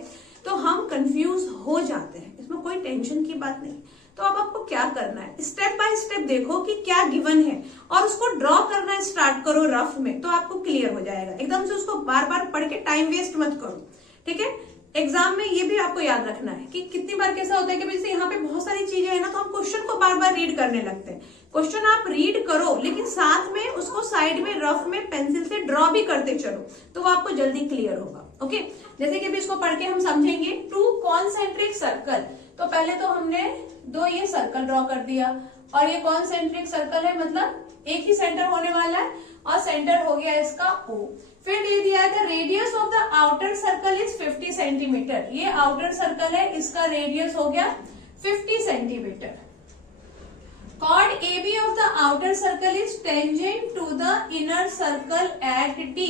तो हम कंफ्यूज हो जाते हैं, इसमें कोई टेंशन की बात नहीं। तो अब आपको क्या करना है, स्टेप बाय स्टेप देखो कि क्या गिवन है और उसको ड्रॉ करना स्टार्ट करो रफ में, तो आपको क्लियर हो जाएगा। एकदम से उसको बार बार पढ़ के टाइम वेस्ट मत करो, ठीक है। एग्जाम में ये भी आपको याद रखना है कि कितनी बार कैसा होता है कि जैसे यहाँ पे बहुत सारी चीजें है ना, तो हम क्वेश्चन को बार बार रीड करने लगते हैं। क्वेश्चन आप रीड करो लेकिन साथ में उसको साइड में रफ में पेंसिल से ड्रॉ भी करते चलो, तो वो आपको जल्दी क्लियर होगा। ओके, जैसे कि अभी इसको पढ़ के हम समझेंगे। 2 कॉन्सेंट्रिक सर्कल, तो पहले तो हमने 2 ये सर्कल ड्रॉ कर दिया और ये कॉन्सेंट्रिक सर्कल है, मतलब एक ही सेंटर होने वाला है और सेंटर हो गया इसका O। फिर दे दिया है radius of the outer circle is 50 centimetre. ये आउटर सर्कल है, इसका रेडियस हो गया 50 centimetre. Chord AB of the outer circle is tangent to the inner circle at D।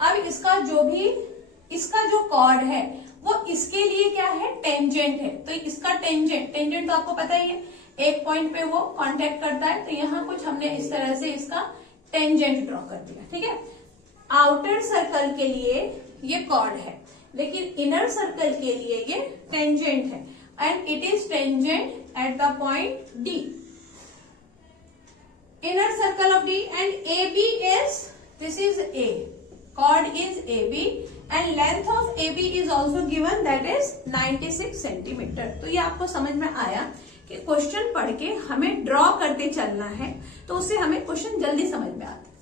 अब इसका जो कॉर्ड है वो इसके लिए क्या है, टेंजेंट है। तो इसका टेंजेंट तो आपको पता ही है, एक पॉइंट पे वो कांटेक्ट करता है, तो यहाँ कुछ हमने इस तरह से इसका टेंजेंट ड्रॉ कर दिया, ठीक है। आउटर सर्कल के लिए ये कॉर्ड है लेकिन इनर सर्कल के लिए ये टेंजेंट है, and it is tangent at the point D, inner circle of D, and AB is, this is A, chord is AB and length of AB is also given, that is 96 centimeter। तो ये आपको समझ में आया कि question पढ़ के हमें ड्रॉ करते चलना है, तो उससे हमें क्वेश्चन जल्दी समझ में आता है।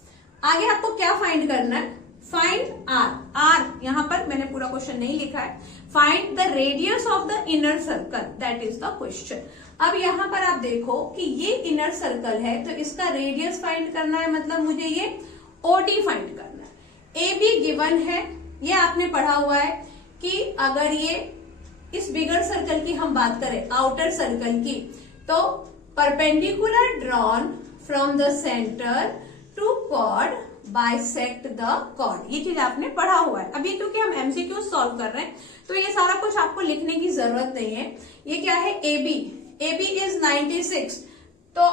आगे आपको क्या फाइंड करना है, फाइंड आर। आर यहाँ पर मैंने पूरा क्वेश्चन नहीं लिखा है। Find the radius of the inner circle, that is the question. अब यहाँ पर आप देखो कि ये इनर सर्कल है, तो इसका रेडियस फाइंड करना है, मतलब मुझे ये ओडी फाइंड करना है। ए बी गिवन है, ये आपने पढ़ा हुआ है कि अगर ये इस बिगर सर्कल की हम बात करें, आउटर सर्कल की, तो perpendicular drawn from the centre to chord bisect the chord, ये चीज आपने पढ़ा हुआ है। अभी क्योंकि हम एमसीक्यू सॉल्व कर रहे हैं तो ये सारा कुछ आपको लिखने की जरूरत नहीं है। ये क्या है, A B, A B is 96, तो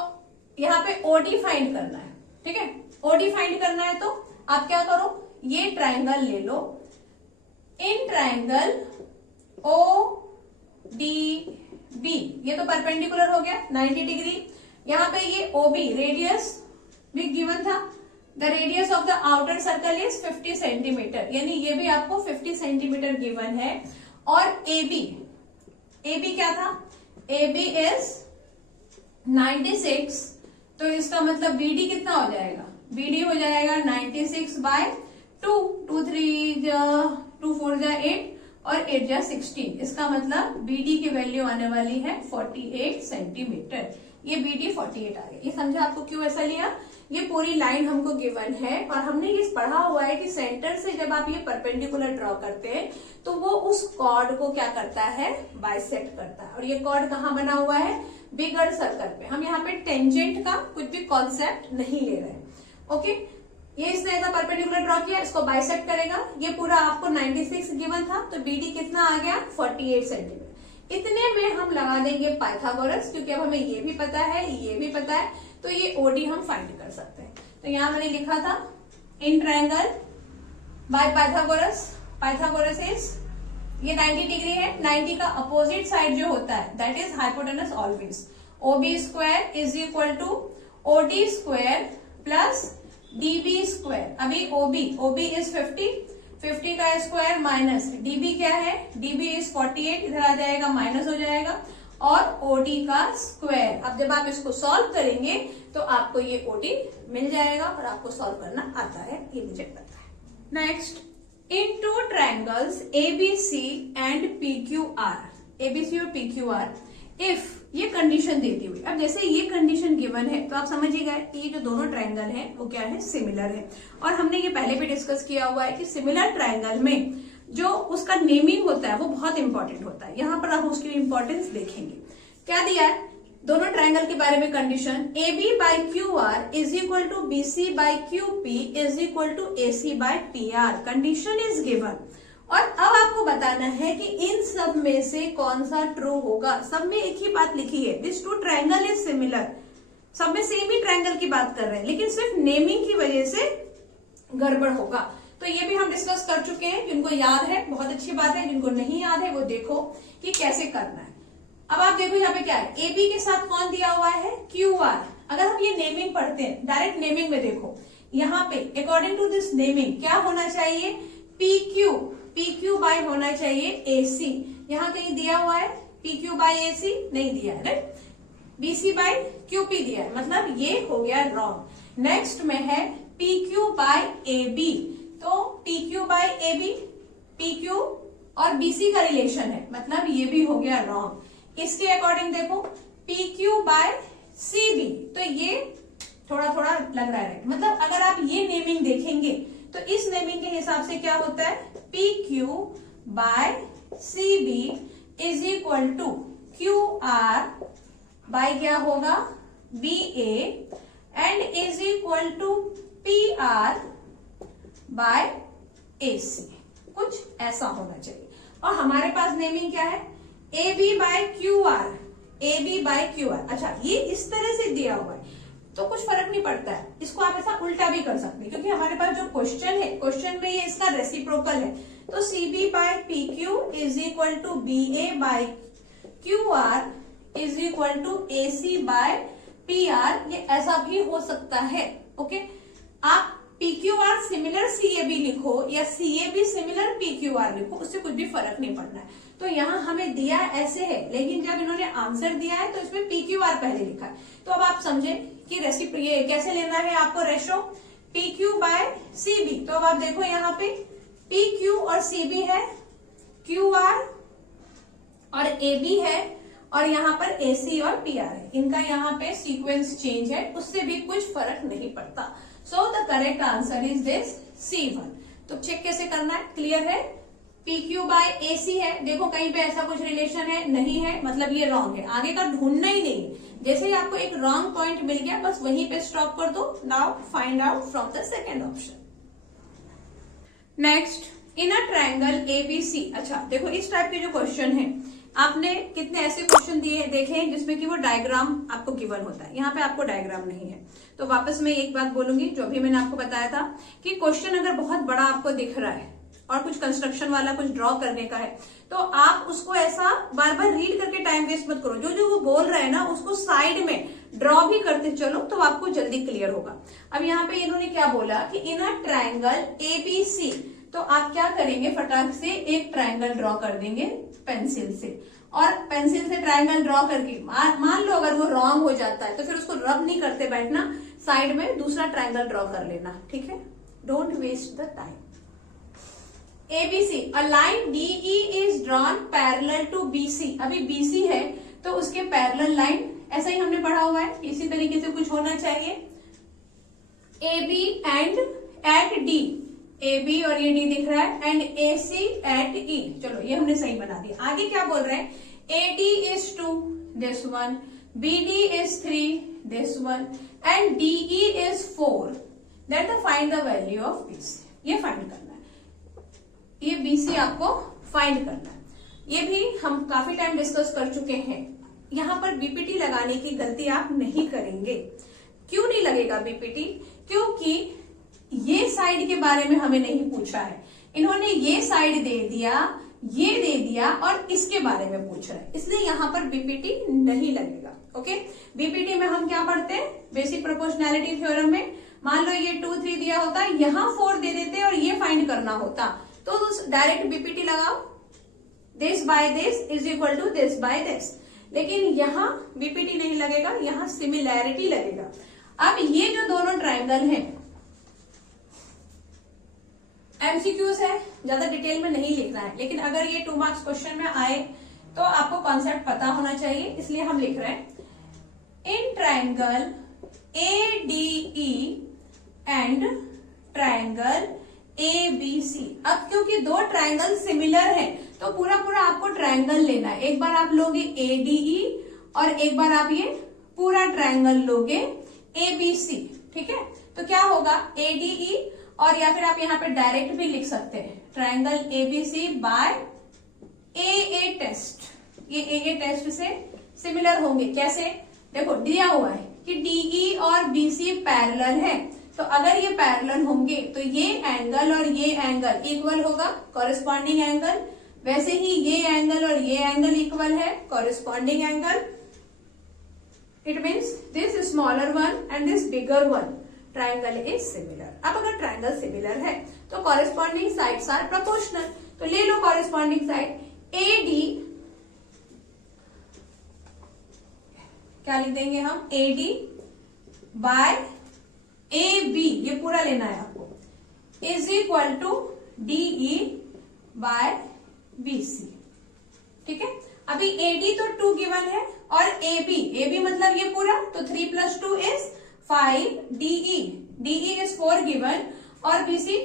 यहाँ पे ओडी फाइंड करना है, ठीक है। ओडी फाइंड करना है तो आप क्या करो, ये ट्राइंगल ले लो, in triangle O D B, ये तो परपेंडिकुलर हो गया 90 डिग्री। यहाँ पे ये ओबी रेडियस भी गिवन था, the radius of the outer circle is 50 centimetre, यानी ये भी आपको 50 सेंटीमीटर गिवन है। और ए बी क्या था, ए बी इज 96, तो इसका मतलब बी डी कितना हो जाएगा, बी डी हो जाएगा 96 बाय 2, 2 3 2 4 8 और 8 16, इसका मतलब बीडी की वैल्यू आने वाली है 48 सेंटीमीटर। ये बीडी 48 आ गया। ये समझा आपको क्यों ऐसा लिया, ये पूरी लाइन हमको गिवन है और हमने ये पढ़ा हुआ है कि सेंटर से जब आप ये परपेंडिकुलर ड्रॉ करते हैं तो वो उस कॉर्ड को क्या करता है, बाइसेक्ट करता है। और ये कॉर्ड कहाँ बना हुआ है, बिगर सर्कल पे। हम यहाँ पे टेंजेंट का कुछ भी कॉन्सेप्ट नहीं ले रहे हैं, ओके। ये इसने ऐसा परपेंडिकुलर ड्रॉ किया, इसको बाइसेक्ट करेगा, ये पूरा आपको 96 गिवन था, तो बीडी कितना आ गया 48 सेंटीमीटर। इतने में हम लगा देंगे पाइथागोरस, क्योंकि अब हमें ये भी पता है, ये भी पता है, तो ये ओडी हम फाइंड कर सकते हैं। तो यहां मैंने लिखा था in triangle by Pythagoras, Pythagoras is, ये 90 डिग्री है, 90 का अपोजिट साइड जो होता है that is hypotenuse always. OB square is equal to OD square plus DB square. अभी ओबी इज 50 का स्क्वायर माइनस डीबी क्या है, डीबी इज 48, इधर आ जाएगा माइनस हो जाएगा, और ओडी का स्क्वायर। अब जब आप इसको सॉल्व करेंगे तो आपको ये ओडी मिल जाएगा और आपको सॉल्व करना आता है, ये मुझे पता है। Next, in two triangles ABC and PQR, ABC और पीक्यूआर, इफ ये कंडीशन देती हुई। अब जैसे ये कंडीशन गिवन है तो आप समझिए गए कि ये जो दोनों ट्रायंगल हैं वो क्या है, सिमिलर है। और हमने ये पहले भी डिस्कस किया हुआ है कि सिमिलर ट्रायंगल में जो उसका नेमिंग होता है वो बहुत इंपॉर्टेंट होता है। यहाँ पर आप उसकी इंपॉर्टेंस देखेंगे। क्या दिया है दोनों ट्रायंगल के बारे में condition, A B by Q R is equal to B C by Q P is equal to A C by P R, condition is given. और अब आपको बताना है कि इन सब में से कौन सा ट्रू होगा। सब में एक ही बात लिखी है, this two triangle is similar, सब में सेम ही ट्रायंगल की बात कर रहे हैं, लेकिन सिर्फ नेमिंग की वजह से गड़बड़ होगा। तो ये भी हम डिस्कस कर चुके हैं, जिनको याद है बहुत अच्छी बात है, जिनको नहीं याद है वो देखो कि कैसे करना है। अब आप देखो यहाँ पे क्या है, ए बी के साथ कौन दिया हुआ है, क्यू आर। अगर हम ये नेमिंग पढ़ते हैं डायरेक्ट नेमिंग में, देखो यहाँ पे अकॉर्डिंग टू दिस नेमिंग क्या होना चाहिए, पी क्यू बाय होना चाहिए ए सी। यहाँ कहीं दिया हुआ है P Q by A C, नहीं दिया है, right. B C by Q P दिया है, मतलब ये हो गया रॉन्ग। नेक्स्ट में है P Q by A B, तो P Q by A B, P Q और बी सी का रिलेशन है, मतलब ये भी हो गया रॉन्ग। इसके अकॉर्डिंग देखो P Q by C B, तो ये थोड़ा थोड़ा लग रहा है, मतलब अगर आप ये नेमिंग देखेंगे तो इस नेमिंग के हिसाब से क्या होता है, P Q by C B is equal to Q R by क्या होगा, B A, and is equal to P R by A C, कुछ ऐसा होना चाहिए। और हमारे पास नेमिंग क्या है, A B by Q R, A B by Q R. अच्छा, ये इस तरह से दिया हुआ है तो कुछ फर्क नहीं पड़ता है, इसको आप ऐसा उल्टा भी कर सकते हैं, क्योंकि हमारे पास जो क्वेश्चन है, क्वेश्चन में ये इसका रेसिप्रोकल है। तो C B by P Q is equal to B A by Q R is equal to A C by P R, ये ऐसा भी हो सकता है। ओके, आप PQR सिमिलर CAB लिखो या CAB सिमिलर PQR लिखो, उससे कुछ भी फर्क नहीं पड़ना है। तो यहाँ हमें दिया ऐसे है, लेकिन जब इन्होंने आंसर दिया है तो इसमें PQR पहले लिखा है। तो अब आप समझे कि ये कैसे लेना है आपको रेशो PQ बाय CB। तो अब आप देखो यहाँ पे PQ और CB है, QR और AB है, और यहाँ पर AC और PR है। इनका यहाँ पे सीक्वेंस चेंज है, उससे भी कुछ फर्क नहीं पड़ता। So the correct answer is this C1। तो चेक कैसे करना है, क्लियर है। PQ बाय AC है, देखो कहीं पे ऐसा कुछ रिलेशन है नहीं है, मतलब ये रॉन्ग है, आगे का ढूंढना ही नहीं है। जैसे ही आपको एक रॉन्ग पॉइंट मिल गया बस वहीं पे स्टॉप कर दो। Now find out from the second option. Next, in a triangle ABC। अच्छा देखो इस टाइप के जो क्वेश्चन है, आपने कितने ऐसे क्वेश्चन दिए देखे हैं जिसमें कि वो डायग्राम आपको गिवन होता है, यहाँ पे आपको डायग्राम नहीं है। तो वापस मैं एक बात बोलूंगी जो भी मैंने आपको बताया था कि क्वेश्चन अगर बहुत बड़ा आपको दिख रहा है और कुछ कंस्ट्रक्शन वाला कुछ ड्रॉ करने का है, तो आप उसको ऐसा बार बार रीड करके टाइम वेस्ट मत करो। जो जो वो बोल रहा है ना उसको साइड में ड्रॉ भी करते चलो, तो आपको जल्दी क्लियर होगा। अब यहाँ पे इन्होंने क्या बोला कि इन अ ट्रायंगल ABC, तो आप क्या करेंगे, फटाक से एक ट्रायंगल ड्रॉ कर देंगे पेंसिल से, और पेंसिल से ट्रायंगल ड्रॉ करके मान लो अगर वो रॉन्ग हो जाता है तो फिर उसको रब नहीं करते बैठना, साइड में दूसरा ट्रायंगल ड्रॉ कर लेना, ठीक है। Don't waste the time. ABC, a line DE is drawn parallel to BC। अभी BC है तो उसके पैरेलल लाइन, ऐसा ही हमने पढ़ा हुआ है, इसी तरीके से कुछ होना चाहिए। AB and at D, AB और ये D दिख रहा है, एंड AC एट E। चलो ये हमने सही बना दिया। आगे क्या बोल रहे हैं, AD is 2, this one, BD is 3, this one, and DE is 4, then find the value of BC। ये फाइंड करना है, ये BC आपको फाइंड करना है। ये भी हम काफी टाइम डिस्कस कर चुके हैं। यहाँ पर BPT लगाने की गलती आप नहीं करेंगे। क्यों नहीं लगेगा BPT, क्योंकि ये साइड के बारे में हमें नहीं पूछा है, इन्होंने ये साइड दे दिया, ये दे दिया और इसके बारे में पूछ रहे हैं, इसलिए यहाँ पर BPT नहीं लगेगा। ओके, BPT में हम क्या पढ़ते हैं, बेसिक प्रोपोर्शनैलिटी थ्योरम में, मान लो ये 2, 3 दिया होता, यहाँ 4 दे देते और ये फाइंड करना होता, तो डायरेक्ट BPT लगाओ, this by this is equal to this by this. लेकिन यहाँ BPT नहीं लगेगा, यहाँ सिमिलैरिटी लगेगा। अब ये जो दोनों ट्रायंगल हैं, MCQs है, ज्यादा डिटेल में नहीं लिखना है, लेकिन अगर ये 2 मार्क्स क्वेश्चन में आए तो आपको कॉन्सेप्ट पता होना चाहिए, इसलिए हम लिख रहे हैं in triangle ADE and triangle ABC। अब क्योंकि 2 ट्रायंगल सिमिलर हैं तो पूरा पूरा आपको ट्रायंगल लेना है। एक बार आप लोगे ADE और एक बार आप ये पूरा ट्रायंगल लोगे ABC, ठीक है। तो क्या होगा, ADE, और या फिर आप यहाँ पे डायरेक्ट भी लिख सकते हैं triangle ABC by AA test. ये AA टेस्ट से सिमिलर होंगे, कैसे, देखो दिया हुआ है कि DE और BC पैरेलल है, तो अगर ये पैरेलल होंगे तो ये एंगल और ये एंगल इक्वल होगा, कॉरेस्पॉन्डिंग एंगल, वैसे ही ये एंगल और ये एंगल इक्वल है, corresponding angle. It means this smaller one and this bigger one triangle is similar. अब अगर ट्रायंगल सिमिलर है तो कॉरेस्पॉन्डिंग साइड्स आर प्रोपोर्शनल, तो ले लो कॉरेस्पॉन्डिंग साइड। AD क्या लिख देंगे हम, AD बाय AB, ये पूरा लेना है आपको, is equal to DE by BC, ठीक है। अभी AD तो 2 गिवन है और AB मतलब ये पूरा, तो 3 + 2 इज 5, DE इज 4 गिवन और BC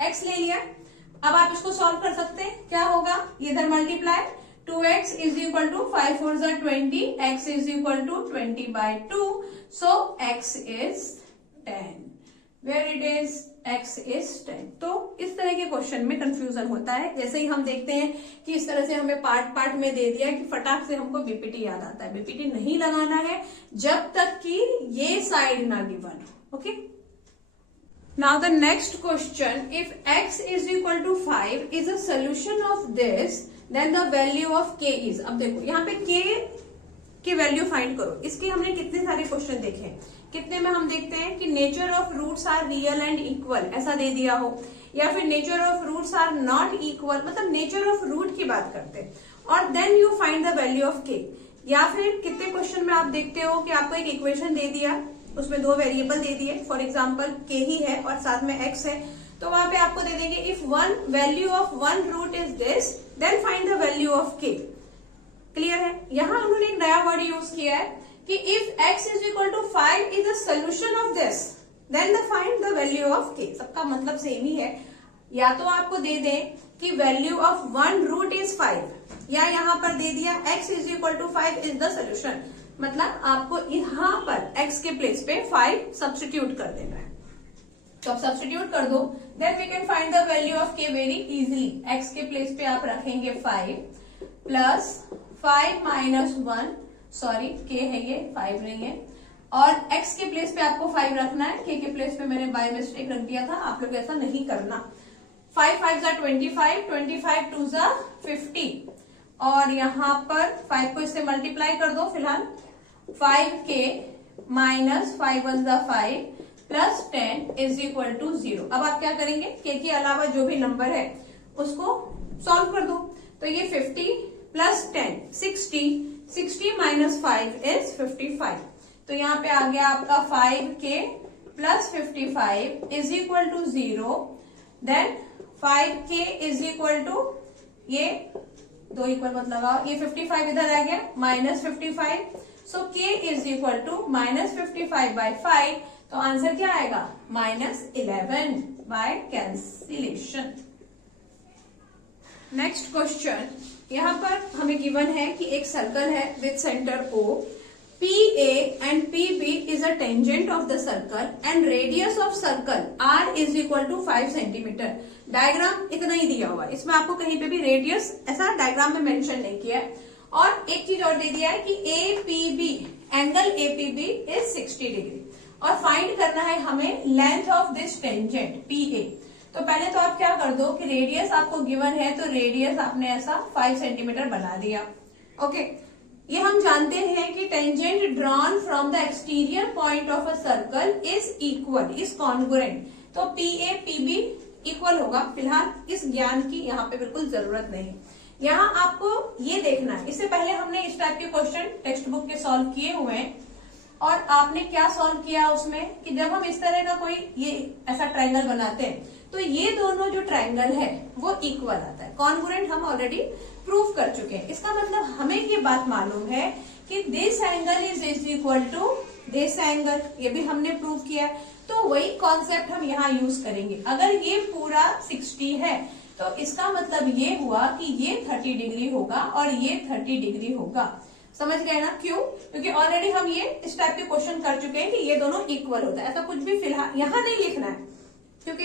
x ले लिया। अब आप इसको सॉल्व कर सकते हैं, क्या होगा, इधर multiply, 2x is equal to 5 4 = 20, x is equal to 20/2, so x is 10, where it is x is 10। तो इस तरह के क्वेश्चन में कंफ्यूजन होता है। जैसे ही हम देखते हैं कि इस तरह से हमें पार्ट में दे दिया कि फटाक से हमको BPT याद आता है। BPT नहीं लगाना है जब तक कि ये साइड ना गिवन हो। Okay, now the next question, if x is equal to 5 is a solution of this, then the value of k is. अब देखो यहाँ पे k की वैल्यू फाइंड करो। इसके हमने कितने सारे क्वेश्चन देखे हैं, कितने में हम देखते हैं कि nature of roots are real and equal, ऐसा दे दिया हो, या फिर nature of roots are not equal, मतलब नेचर ऑफ रूट की बात करते हैं, और then you find the value of k. या फिर कितने क्वेश्चन में आप देखते हो कि आपको एक इक्वेशन दे दिया, उसमें 2 वेरिएबल दे दिए, फॉर एग्जाम्पल के ही है और साथ में एक्स है, तो वहां पे आपको दे देंगे if one value of one root is this then find the value of k. Clear है? यहां उन्होंने एक नया वर्ड यूज किया है कि if x is equal to 5 is the solution of this then the find the value of k। सबका मतलब सेम ही है, या तो आपको दे दें कि value of one root is 5, या यहाँ पर दे दिया x is equal to 5 is the solution, मतलब आपको यहाँ पर x के प्लेस पे 5 सब्स्टिट्यूट कर देना है। तो आप सब्स्टिट्यूट कर दो, then we can find the value of k very easily. x के प्लेस पे आप रखेंगे 5 प्लस 5 माइनस 1, सॉरी k है ये 5 नहीं है, और x के प्लेस पे आपको 5 रखना है, k के प्लेस पे मैंने बाय मिस्टेक रख दिया था, आप लोग ऐसा नहीं करना। 5 5 जा 25, 25 2 जा 50, और यहाँ पर 5 को इससे मल्टीप्लाई कर दो फिलहाल, 5k माइनस 5 1 जा 5 प्लस 10 इज इक्वल टू 0। अब आप क्या करेंगे, k के अलावा जो भी नंबर है उसको सॉल्व कर दो, तो ये 50 प्लस 10 60 माइनस 5 इज 55, तो यहाँ पे आ गया आपका 5k plus 55 is equal to 0, then 5k is equal to, ये 2 इक्वल मत लगाओ, ये 55 इधर आ गया minus 55, so k is equal to minus 55 by 5, तो आंसर क्या आएगा -11 बाय कैंसिलेशन। नेक्स्ट क्वेश्चन, यहाँ पर हमें गिवन है कि एक सर्कल है with centre O, PA and PB is a tangent of the circle and radius of circle R is equal to 5 centimetre. Diagram इतना ही दिया हुआ है, इसमें आपको कहीं पे भी रेडियस ऐसा डायग्राम में मेंशन नहीं किया है, और एक चीज और दे दिया है कि APB angle APB is 60 degree, और फाइंड करना है हमें length of this tangent PA। तो पहले तो आप क्या कर दो कि रेडियस आपको गिवन है, तो रेडियस आपने ऐसा 5 सेंटीमीटर बना दिया। ओके, ये हम जानते हैं कि tangent drawn from the exterior point of a circle is equal, is congruent, तो PA PB इक्वल होगा। फिलहाल इस ज्ञान की यहाँ पे बिल्कुल जरूरत नहीं। यहाँ आपको ये देखना है, इससे पहले हमने इस टाइप के क्वेश्चन टेक्स्ट बुक के सॉल्व किए हुए हैं, और आपने क्या सॉल्व किया उसमें कि जब हम इस तरह का कोई ये ऐसा ट्रायंगल बनाते हैं तो ये दोनों जो ट्रायंगल है वो इक्वल आता है, कॉन्ग्रुएंट हम ऑलरेडी प्रूव कर चुके हैं। इसका मतलब हमें ये बात मालूम है कि this angle is equal to this angle, ये भी हमने प्रूव किया, तो वही कॉन्सेप्ट हम यहाँ यूज करेंगे। अगर ये पूरा 60 है तो इसका मतलब ये हुआ कि ये 30 डिग्री होगा और ये 30 डिग्री होगा। समझ गए ना? क्यों? क्योंकि ऑलरेडी हम ये इस टाइप के क्वेश्चन कर चुके हैं कि ये दोनों इक्वल होता है। ऐसा कुछ भी फिलहाल यहाँ नहीं लिखना है क्योंकि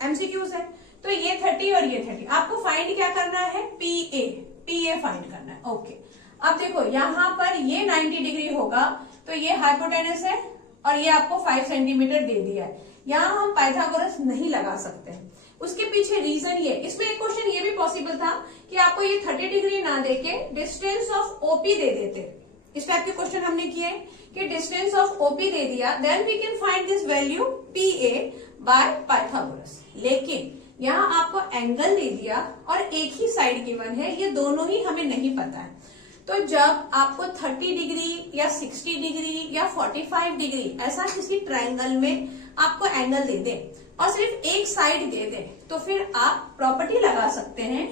एमसीक्यूज है। तो ये 30 और ये 30, आपको फाइंड क्या करना है? PA फाइंड करना है। ओके, अब देखो यहाँ पर ये 90 डिग्री होगा, तो ये हाइपोटेनस है और ये आपको 5 सेंटीमीटर दे दिया है। यहाँ हम पाइथागोरस नहीं लगा सकते हैं। उसके पीछे रीजन ये, इसमें एक क्वेश्चन ये भी पॉसिबल था कि आपको ये 30 डिग्री ना देके डिस्टेंस ऑफ ओपी दे देते। इस टाइप के क्वेश्चन हमने किए कि डिस्टेंस ऑफ ओपी दे दिया, then we can find this value PA by Pythagoras. लेकिन यहाँ आपको एंगल दे दिया और एक ही साइड गिवन है, ये दोनों ही हमें नहीं पता है। तो जब आपको 30 डिग्री या 60 डिग्री या 45 डिग्री ऐसा किसी ट्रायंगल में आपको एंगल दे दे और सिर्फ एक साइड दे दे, तो फिर आप प्रॉपर्टी लगा सकते हैं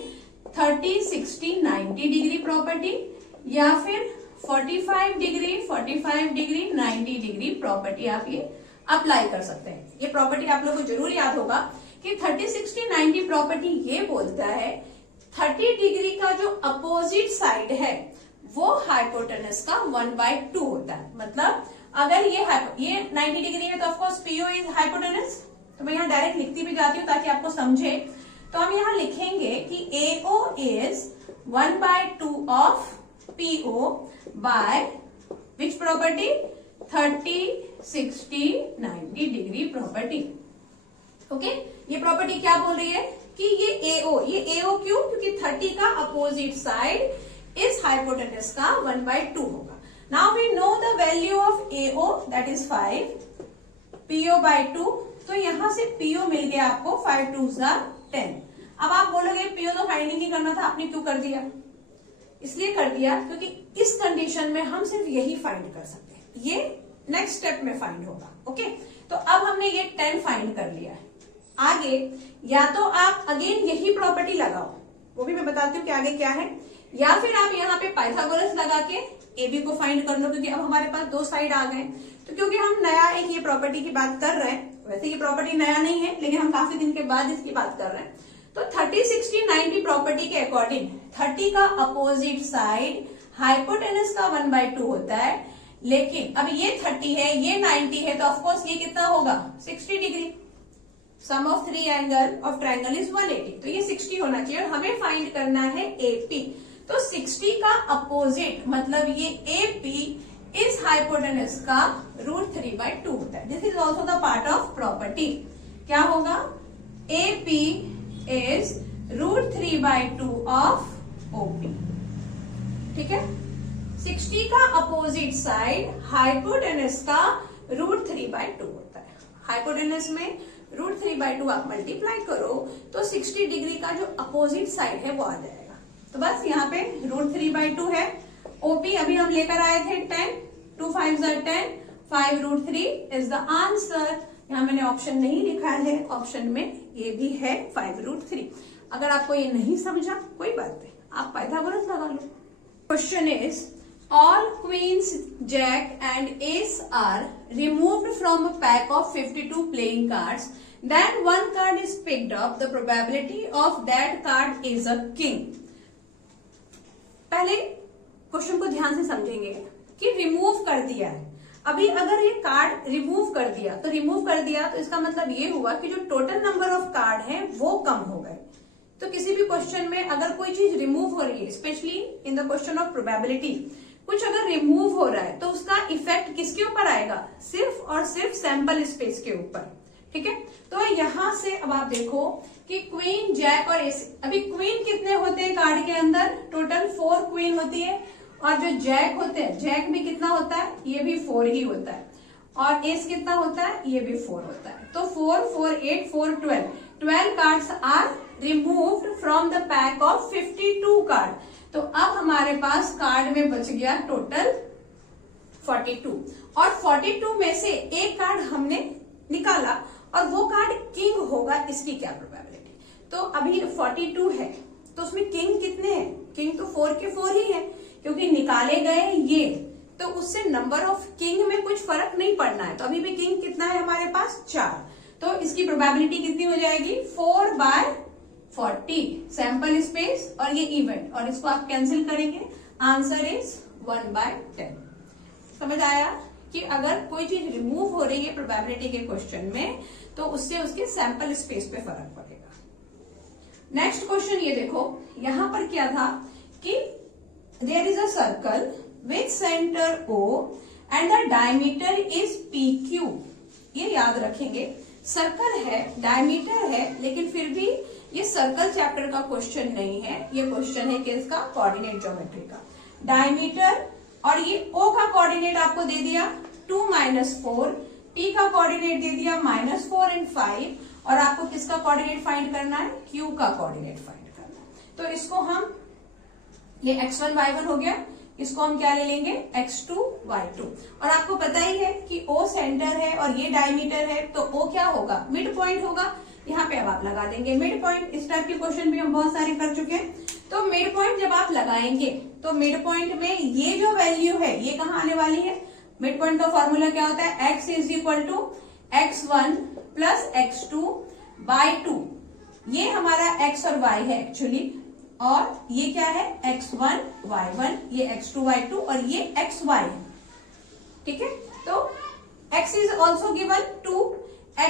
30, 60, 90 डिग्री प्रॉपर्टी, या फिर 45 डिग्री, 90 डिग्री प्रॉपर्टी आप ये अप्लाई कर सकते हैं। ये प्रॉपर्टी आप लोगों को जरूर याद होगा कि 30, 60, 90 प्रॉपर्टी ये बोलता है 30 डिग्री का जो अपोजिट साइड है वो हाइपोटेनस का 1/2 होता है। मतलब अगर ये 90 डिग्री है तो ऑफकोर्स PO इज हाइपोटेनस। तो मैं यहाँ डायरेक्ट लिखती भी जाती हूँ ताकि आपको समझे। तो हम यहाँ लिखेंगे कि AO is 1/2 of PO by which property? 30, 60, 90 degree property. Okay, ये प्रॉपर्टी क्या बोल रही है कि ये AO क्यों? क्योंकि 30 का अपोजिट साइड इस हाइपोटेनस का 1/2 होगा। Now we know the value of AO that is 5, PO by 2, तो यहां से PO मिल गया आपको 5 2s are 10। अब आप बोलोगे PO तो फाइंड ही नहीं करना था, आपने क्यों कर दिया? इसलिए कर दिया क्योंकि इस कंडीशन में हम सिर्फ यही फाइंड कर सकते हैं, ये नेक्स्ट स्टेप में फाइंड होगा। ओके, तो अब हमने ये 10 फाइंड कर लिया है। आगे या तो आप अगेन यही प्रॉपर्टी लगाओ, वो भी मैं बताती हूँ कि आगे क्या है, या फिर आप यहाँ पे पाइथागोरस लगा के AB को फाइंड कर लो, क्योंकि अब हमारे पास दो साइड आ गए। तो क्योंकि हम नया एक ये प्रॉपर्टी की बात कर रहे हैं, वैसे ये प्रॉपर्टी नया नहीं है लेकिन हम काफी दिन के बाद इसकी बात कर रहे हैं, तो 30 60 90 प्रॉपर्टी के अकॉर्डिंग 30 का अपोजिट साइड हाइपोटेनस का 1/2 होता है, लेकिन अब ये 30 है ये 90 है, तो ऑफकोर्स ये कितना होगा 60 degree. Sum of 3 angle of triangle is 180, तो ये 60 होना चाहिए और हमें फाइंड करना है AP। तो 60 का अपोजिट मतलब ये AP इस हाइपोटेनस का √3/2 होता है। This is also the part of property. क्या होगा? AP is √3/2 of OP। ठीक है, 60 का अपोजिट साइड हाइपोटेनस का √3/2 होता है। हाइपोटेनस में √3/2 आप मल्टीप्लाई करो तो 60 डिग्री का जो अपोजिट साइड है वो आ जाएगा। तो बस यहाँ पे √3/2 है। OP अभी हम लेकर आए थे 10, 2 5s are 10, 5√3 is the answer. यहाँ मैंने ऑप्शन नहीं लिखा है, ऑप्शन में ये भी है 5√3। अगर आपको ये नहीं समझा कोई बात नहीं, आप पाइथागोरस लगा लो। Question is, all queens, jack and ace are removed from a pack of 52 playing cards. Then one card is picked up. The probability of that card is a king. पहले क्वेश्चन को ध्यान से समझेंगे कि remove कर दिया है। अभी अगर ये कार्ड रिमूव कर दिया तो इसका मतलब ये हुआ कि जो टोटल नंबर ऑफ कार्ड है वो कम हो गए। तो किसी भी क्वेश्चन में अगर कोई चीज रिमूव हो रही है, specially in the question of probability, कुछ अगर रिमूव हो रहा है तो उसका इफेक्ट किसके ऊपर आएगा? सिर्फ और सिर्फ सैंपल स्पेस के ऊपर। ठीक है, तो यहां से अब आप देखो कि क्वीन, जैक और एस, अभी क्वीन कितने होते हैं कार्ड के अंदर? टोटल 4 क्वीन होती है, और जो जैक होते हैं, जैक में कितना होता है? ये भी 4 ही होता है, और एस कितना होता है? ये भी 4 होता है। तो 4 4 8 4 12 cards are removed from the pack of 52 card. तो अब हमारे पास कार्ड में बच गया टोटल 42, और 42 में से एक कार्ड हमने निकाला और वो कार्ड किंग होगा। इसकी क्या प्रोबेबिलिटी? तो अभी 42 है तो उसमें किंग कितने हैं? किंग तो 4 के 4 ही है, क्योंकि निकाले गए ये, तो उससे नंबर ऑफ किंग में कुछ फर्क नहीं पड़ना है। तो अभी भी किंग कितना है हमारे पास? 4। तो इसकी प्रोबेबिलिटी कितनी हो जाएगी? 4/40 सैंपल स्पेस और ये इवेंट, और इसको आप कैंसिल करेंगे, आंसर इज 1/10। समझ आया कि अगर कोई चीज रिमूव हो रही है प्रोबेबिलिटी के क्वेश्चन में तो उससे उसके सैंपल स्पेस पे फर्क पड़ेगा। नेक्स्ट क्वेश्चन ये देखो, यहां पर क्या था कि there is a circle with centre O and the diameter is PQ। ये याद रखेंगे, सर्कल है, डायमीटर है, लेकिन फिर भी ये सर्कल चैप्टर का क्वेश्चन नहीं है, ये क्वेश्चन है किसका? कोऑर्डिनेट ज्योमेट्री का। डायमीटर और ये O का कोऑर्डिनेट आपको दे दिया 2 - 4, P का कोऑर्डिनेट दे दिया -4 and 5, और आपको किसका कोऑर्डिनेट फाइंड करना है? Q का कोऑर्डिनेट फाइंड करना है। तो इसको हम, ये x1 y1 हो गया, इसको हम क्या ले लेंगे? x2 y2। और आपको पता ही है कि O सेंटर है और ये डायमीटर है, तो O क्या होगा? मिड पॉइंट होगा। यहाँ पे अब आप लगा देंगे मिड पॉइंट। इस टाइप के क्वेश्चन भी हम बहुत सारे कर चुके हैं। तो मिड पॉइंट जब आप लगाएंगे तो मिड पॉइंट में ये जो वैल्यू है ये कहाँ आने वाली है? मिड पॉइंट का फॉर्मूला क्या होता है? x is equal to x1 plus x2/2। ये हमारा x और y है एक्चुअली, और ये क्या है? x1 y1, ये x2 y2 और ये xy। ठीक है, तो x is also given 2,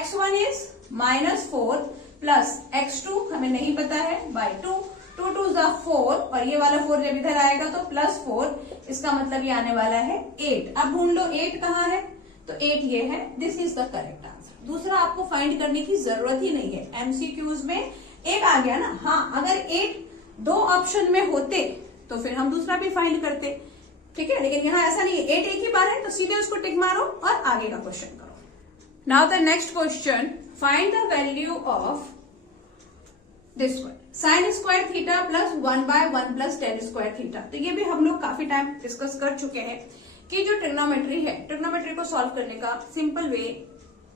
x1 is -4 plus x2 हमें नहीं पता है by 2, 2 2s are 4, और ये वाला 4 जब इधर आएगा तो +4, इसका मतलब ये आने वाला है 8। अब ढूंढ लो 8 कहाँ है? तो 8 ये है। This is the correct answer. दूसरा आपको फाइंड करने की जरूरत ही नहीं है, एमसीक्यूज में एक आ गया ना। हाँ, अगर 8 2 ऑप्शन में होते तो फिर हम दूसरा भी फाइंड करते। ठीक है, लेकिन यहाँ ऐसा नहीं है, 8 एक ही बार है तो सीधे उसको टिक मारो और आगे का क्वेश्चन करो। Now the next question, find the value of this one, sign square theta plus 1/1 plus ten square theta. तो ये भी हम लोग काफी टाइम डिस्कस कर चुके हैं कि जो ट्रिग्नोमेट्री है, ट्रिग्नोमेट्री को सॉल्व करने का सिंपल वे,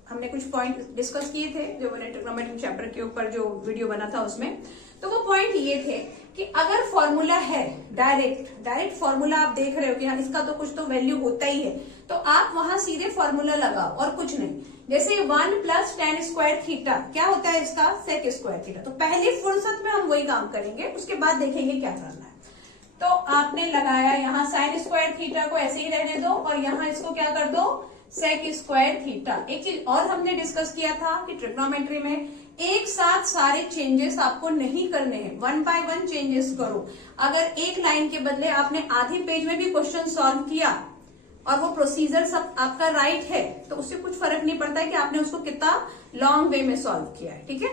हमने कुछ पॉइंट डिस्कस किए थे जो मैंने ट्रिग्नोमेट्री चैप्टर के ऊपर जो वीडियो बना था उसमें। तो वो पॉइंट ये थे कि अगर फॉर्मूला है डायरेक्ट फॉर्मूला आप देख रहे हो कि हाँ इसका तो कुछ तो वैल्यू होता ही है, तो आप वहां सीधे फॉर्मूला लगाओ और कुछ नहीं। जैसे 1 प्लस टेन स्क्वायर थीटा क्या होता है इसका, सेक स्क्वायर थीटा। तो पहली फुर्सत में हम वही काम करेंगे, उसके बाद देखेंगे क्या करना है। तो आपने लगाया यहाँ साइन स्क्वायर थीटा को ऐसे ही रहने दो और यहाँ इसको क्या कर दो, सेक स्क्वायर थीटा। एक चीज और हमने डिस्कस किया था कि ट्रिग्नोमेट्री में एक साथ सारे चेंजेस आपको नहीं करने हैं, 1 बाय 1 चेंजेस करो। अगर एक लाइन के बदले आपने आधी पेज में भी क्वेश्चन सॉल्व किया और वो प्रोसीजर सब आपका राइट है, तो उससे कुछ फर्क नहीं पड़ता है कि आपने उसको कितना लॉन्ग वे में सॉल्व किया है। ठीक है,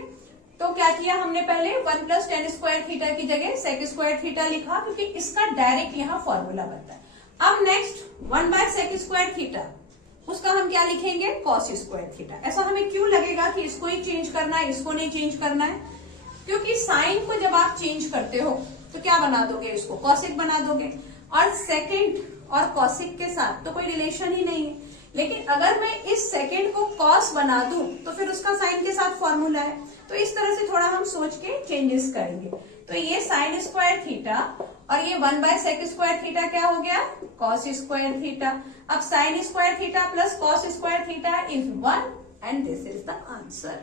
तो क्या किया हमने, पहले 1 प्लस टेन स्क्वायर थीटा की जगह सेक स्क्वायर थीटा लिखा, क्योंकि इसका डायरेक्ट यहाँ फॉर्मूला बनता है। अब next 1 by sec square theta, उसका हम क्या लिखेंगे, कॉस स्क्वायर थीटा। ऐसा हमें क्यों लगेगा कि इसको ही चेंज करना है, इसको नहीं चेंज करना है, क्योंकि साइन को जब आप चेंज करते हो तो क्या बना दोगे, इसको कॉसिक बना दोगे, और सेकेंड और कॉसिक के साथ तो कोई रिलेशन ही नहीं है। लेकिन अगर मैं इस सेकेंड को कॉस बना दूं तो फिर उसका साइन के साथ फॉर्मूला है। तो इस तरह से थोड़ा हम सोच के चेंजेस करेंगे। तो ये साइन स्क्वायर थीटा और ये 1 बाय सेक स्क्वायर थीटा क्या हो गया, कॉस स्क्वायर थीटा। अब sine square theta plus cos square theta is 1 and this is the answer.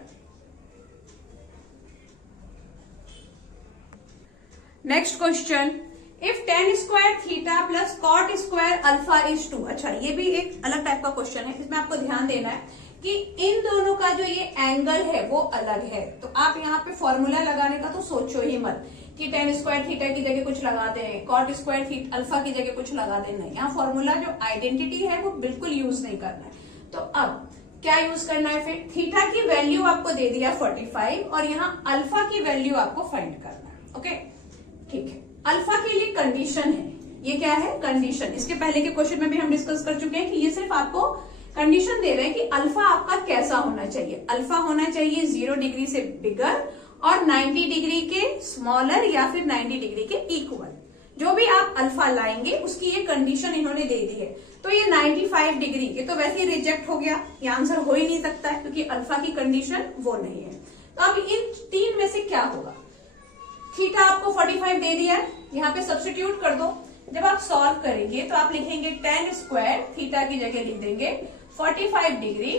Next question, if tan square theta plus cot square alpha is 2। अच्छा, ये भी एक अलग type का क्वेश्चन है, इसमें आपको ध्यान देना है कि इन दोनों का जो ये एंगल है वो अलग है। तो आप यहाँ पे फॉर्मूला लगाने का तो सोचो ही मत कि टेन स्क्वायर थीटा की जगह कुछ लगा दें, कॉट स्क्वायर थीटा अल्फा की जगह कुछ लगा दें, नहीं। यहाँ फॉर्मूला जो आइडेंटिटी है वो बिल्कुल यूज नहीं करना है। तो अब क्या यूज करना है, फिर थीटा की वैल्यू आपको दे दिया 45 और यहाँ अल्फा की वैल्यू आपको फाइंड करना है। ओके, ठीक है। अल्फा के लिए कंडीशन है, ये क्या है, कंडीशन। इसके पहले के क्वेश्चन में भी हम डिस्कस कर चुके हैं कि ये सिर्फ आपको कंडीशन दे रहे हैं कि अल्फा आपका कैसा होना चाहिए। अल्फा होना चाहिए 0 डिग्री से बिगर और 90 डिग्री के स्मॉलर या फिर 90 डिग्री के इक्वल। जो भी आप अल्फा लाएंगे उसकी ये कंडीशन इन्होंने दे दी है। तो ये 95 डिग्री, ये तो वैसे ही रिजेक्ट हो गया, ये आंसर हो ही नहीं सकता है क्योंकि अल्फा की कंडीशन वो नहीं है। तो अब इन तीन में से क्या होगा, थीटा आपको 45 दे दिया है, यहाँ पे सब्स्टिट्यूट कर दो। जब आप सॉल्व करेंगे तो आप लिखेंगे टेन स्क्वायर, थीटा की जगह लिख देंगे 45 डिग्री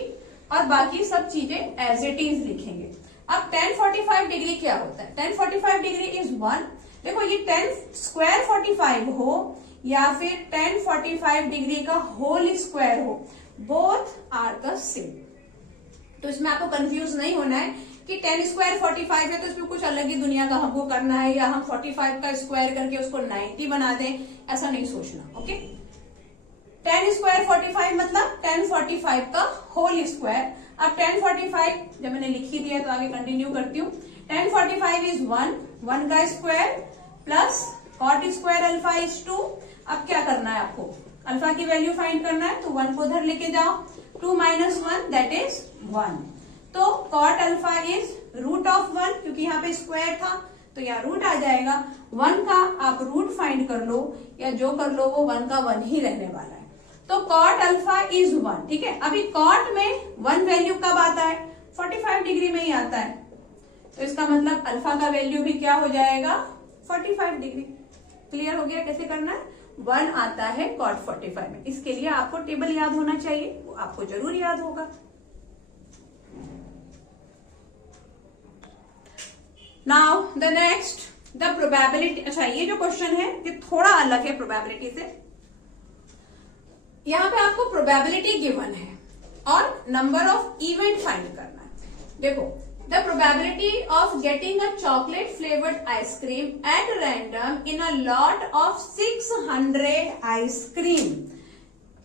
और बाकी सब चीजें एज इट इज लिखेंगे। अब tan 45 डिग्री क्या होता है, tan 45 डिग्री इज 1। देखो ये tan स्क्वायर 45 हो या फिर tan 45 डिग्री का होल स्क्वायर हो, बोथ आर द सेम। तो इसमें आपको कंफ्यूज नहीं होना है कि tan स्क्वायर 45 है तो इसमें कुछ अलग ही दुनिया का हमको करना है या हम 45 का स्क्वायर करके उसको 90 बना दें, ऐसा नहीं सोचना। ओके, tan स्क्वायर 45 मतलब tan 45 का होल स्क्वायर। अब tan 45 जब मैंने लिख ही दिया तो आगे कंटिन्यू करती हूँ। tan 45 इज 1 का square plus cot square alpha is 2। अब क्या करना है आपको, अल्फा की वैल्यू फाइंड करना है, तो 1 को उधर लेके जाओ, 2 माइनस 1 दैट इज 1। तो cot alpha is root of 1, क्योंकि यहाँ पे स्क्वायर था तो यहाँ रूट आ जाएगा। 1 का आप रूट फाइंड कर लो या जो कर लो वो 1 का 1 ही रहने वाला है। तो कॉट अल्फा इज 1, ठीक है। अभी कॉट में 1 वैल्यू कब आता है, 45 डिग्री में ही आता है। तो इसका मतलब अल्फा का वैल्यू भी क्या हो जाएगा, 45 डिग्री। क्लियर हो गया कैसे करना है, 1 आता है कॉट 45 में। इसके लिए आपको टेबल याद होना चाहिए, वो आपको जरूर याद होगा। Now the next, the probability. अच्छा, ये जो क्वेश्चन है ये थोड़ा अलग है प्रोबेबिलिटी से। यहाँ पे आपको प्रोबेबिलिटी गिवन है और नंबर ऑफ इवेंट फाइंड करना है। देखो, the probability of getting a chocolate flavoured ice cream at random in a lot of 600 ice cream.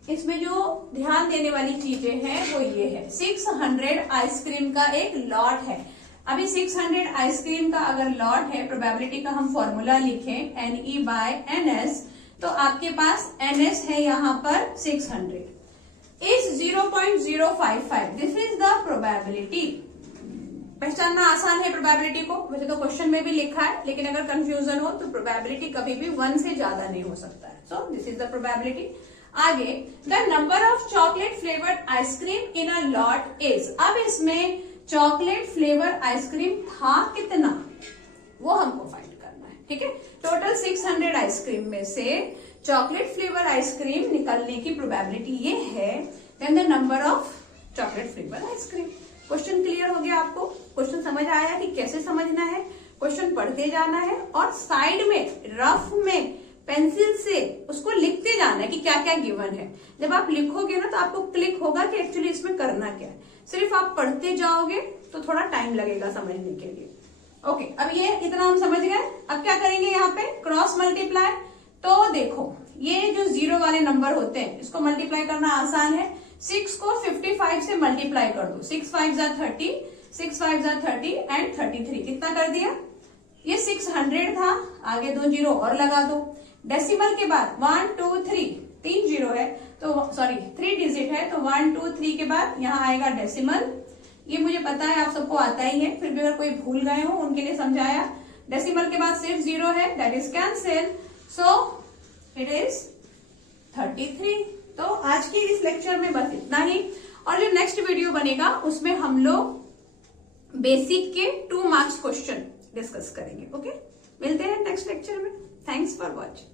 इसमें जो ध्यान देने वाली चीजें हैं वो ये है, 600 आइसक्रीम का एक लॉट है। अभी 600 आइसक्रीम का अगर लॉट है, प्रोबेबिलिटी का हम फॉर्मूला लिखें NE/NS, तो आपके पास NS है यहाँ पर 600 is 0.055। This is the probability. पहचानना आसान है प्रोबेबिलिटी को, वैसे तो क्वेश्चन में भी लिखा है, लेकिन अगर कंफ्यूजन हो तो प्रोबेबिलिटी कभी भी 1 से ज्यादा नहीं हो सकता है। So this is the probability. आगे, the number of chocolate flavoured ice cream in a lot is. अब इसमें चॉकलेट फ्लेवर आइसक्रीम था कितना, वो हमको फाइंड करना है। ठीक है, टोटल 600 आइसक्रीम में से चॉकलेट फ्लेवर आइसक्रीम निकलने की प्रोबेबिलिटी ये है, then the number of chocolate flavour ice cream. Question clear हो गया आपको? क्वेश्चन समझ आया कि कैसे समझना है? क्वेश्चन पढ़ते जाना है और साइड में रफ में पेंसिल से उसको लिखते जाना है कि क्या क्या गिवन है। जब आप लिखोगे ना तो आपको क्लिक होगा कि एक्चुअली इसमें करना क्या है। सिर्फ आप पढ़ते जाओगे तो थोड़ा टाइम लगेगा समझने के लिए। ओके, अब ये इतना हम समझ गए। अब क्या करेंगे यहाँ पे, क्रॉस मल्टीप्लाई। तो देखो, ये जो जीरो वाले नंबर होते हैं इसको मल्टीप्लाई करना आसान है। 6 को 55 से मल्टीप्लाई कर दो। 6 5 जा 30, 6 5 जा 30 एंड 33। कितना कर दिया? ये 600 था, आगे 2 जीरो और लगा दो। डेसिमल के बाद 1 2 3, 3 जीरो है तो सॉरी 3 डिजिट है, तो 1 2 3 के बाद यहाँ आएगा डेसिमल। ये मुझे पता है आप सबको आता ही है, फिर भी अगर कोई भूल गए हो उनके लिए समझाया। डेसिमल के बाद सिर्फ जीरो है, that is cancel, so it is 33। तो आज की इस लेक्चर में बस इतना ही, और जो नेक्स्ट वीडियो बनेगा उसमें हम लोग बेसिक के 2 मार्क्स क्वेश्चन डिस्कस करेंगे। ओके, मिलते हैं नेक्स्ट लेक्चर में। Thanks for watching.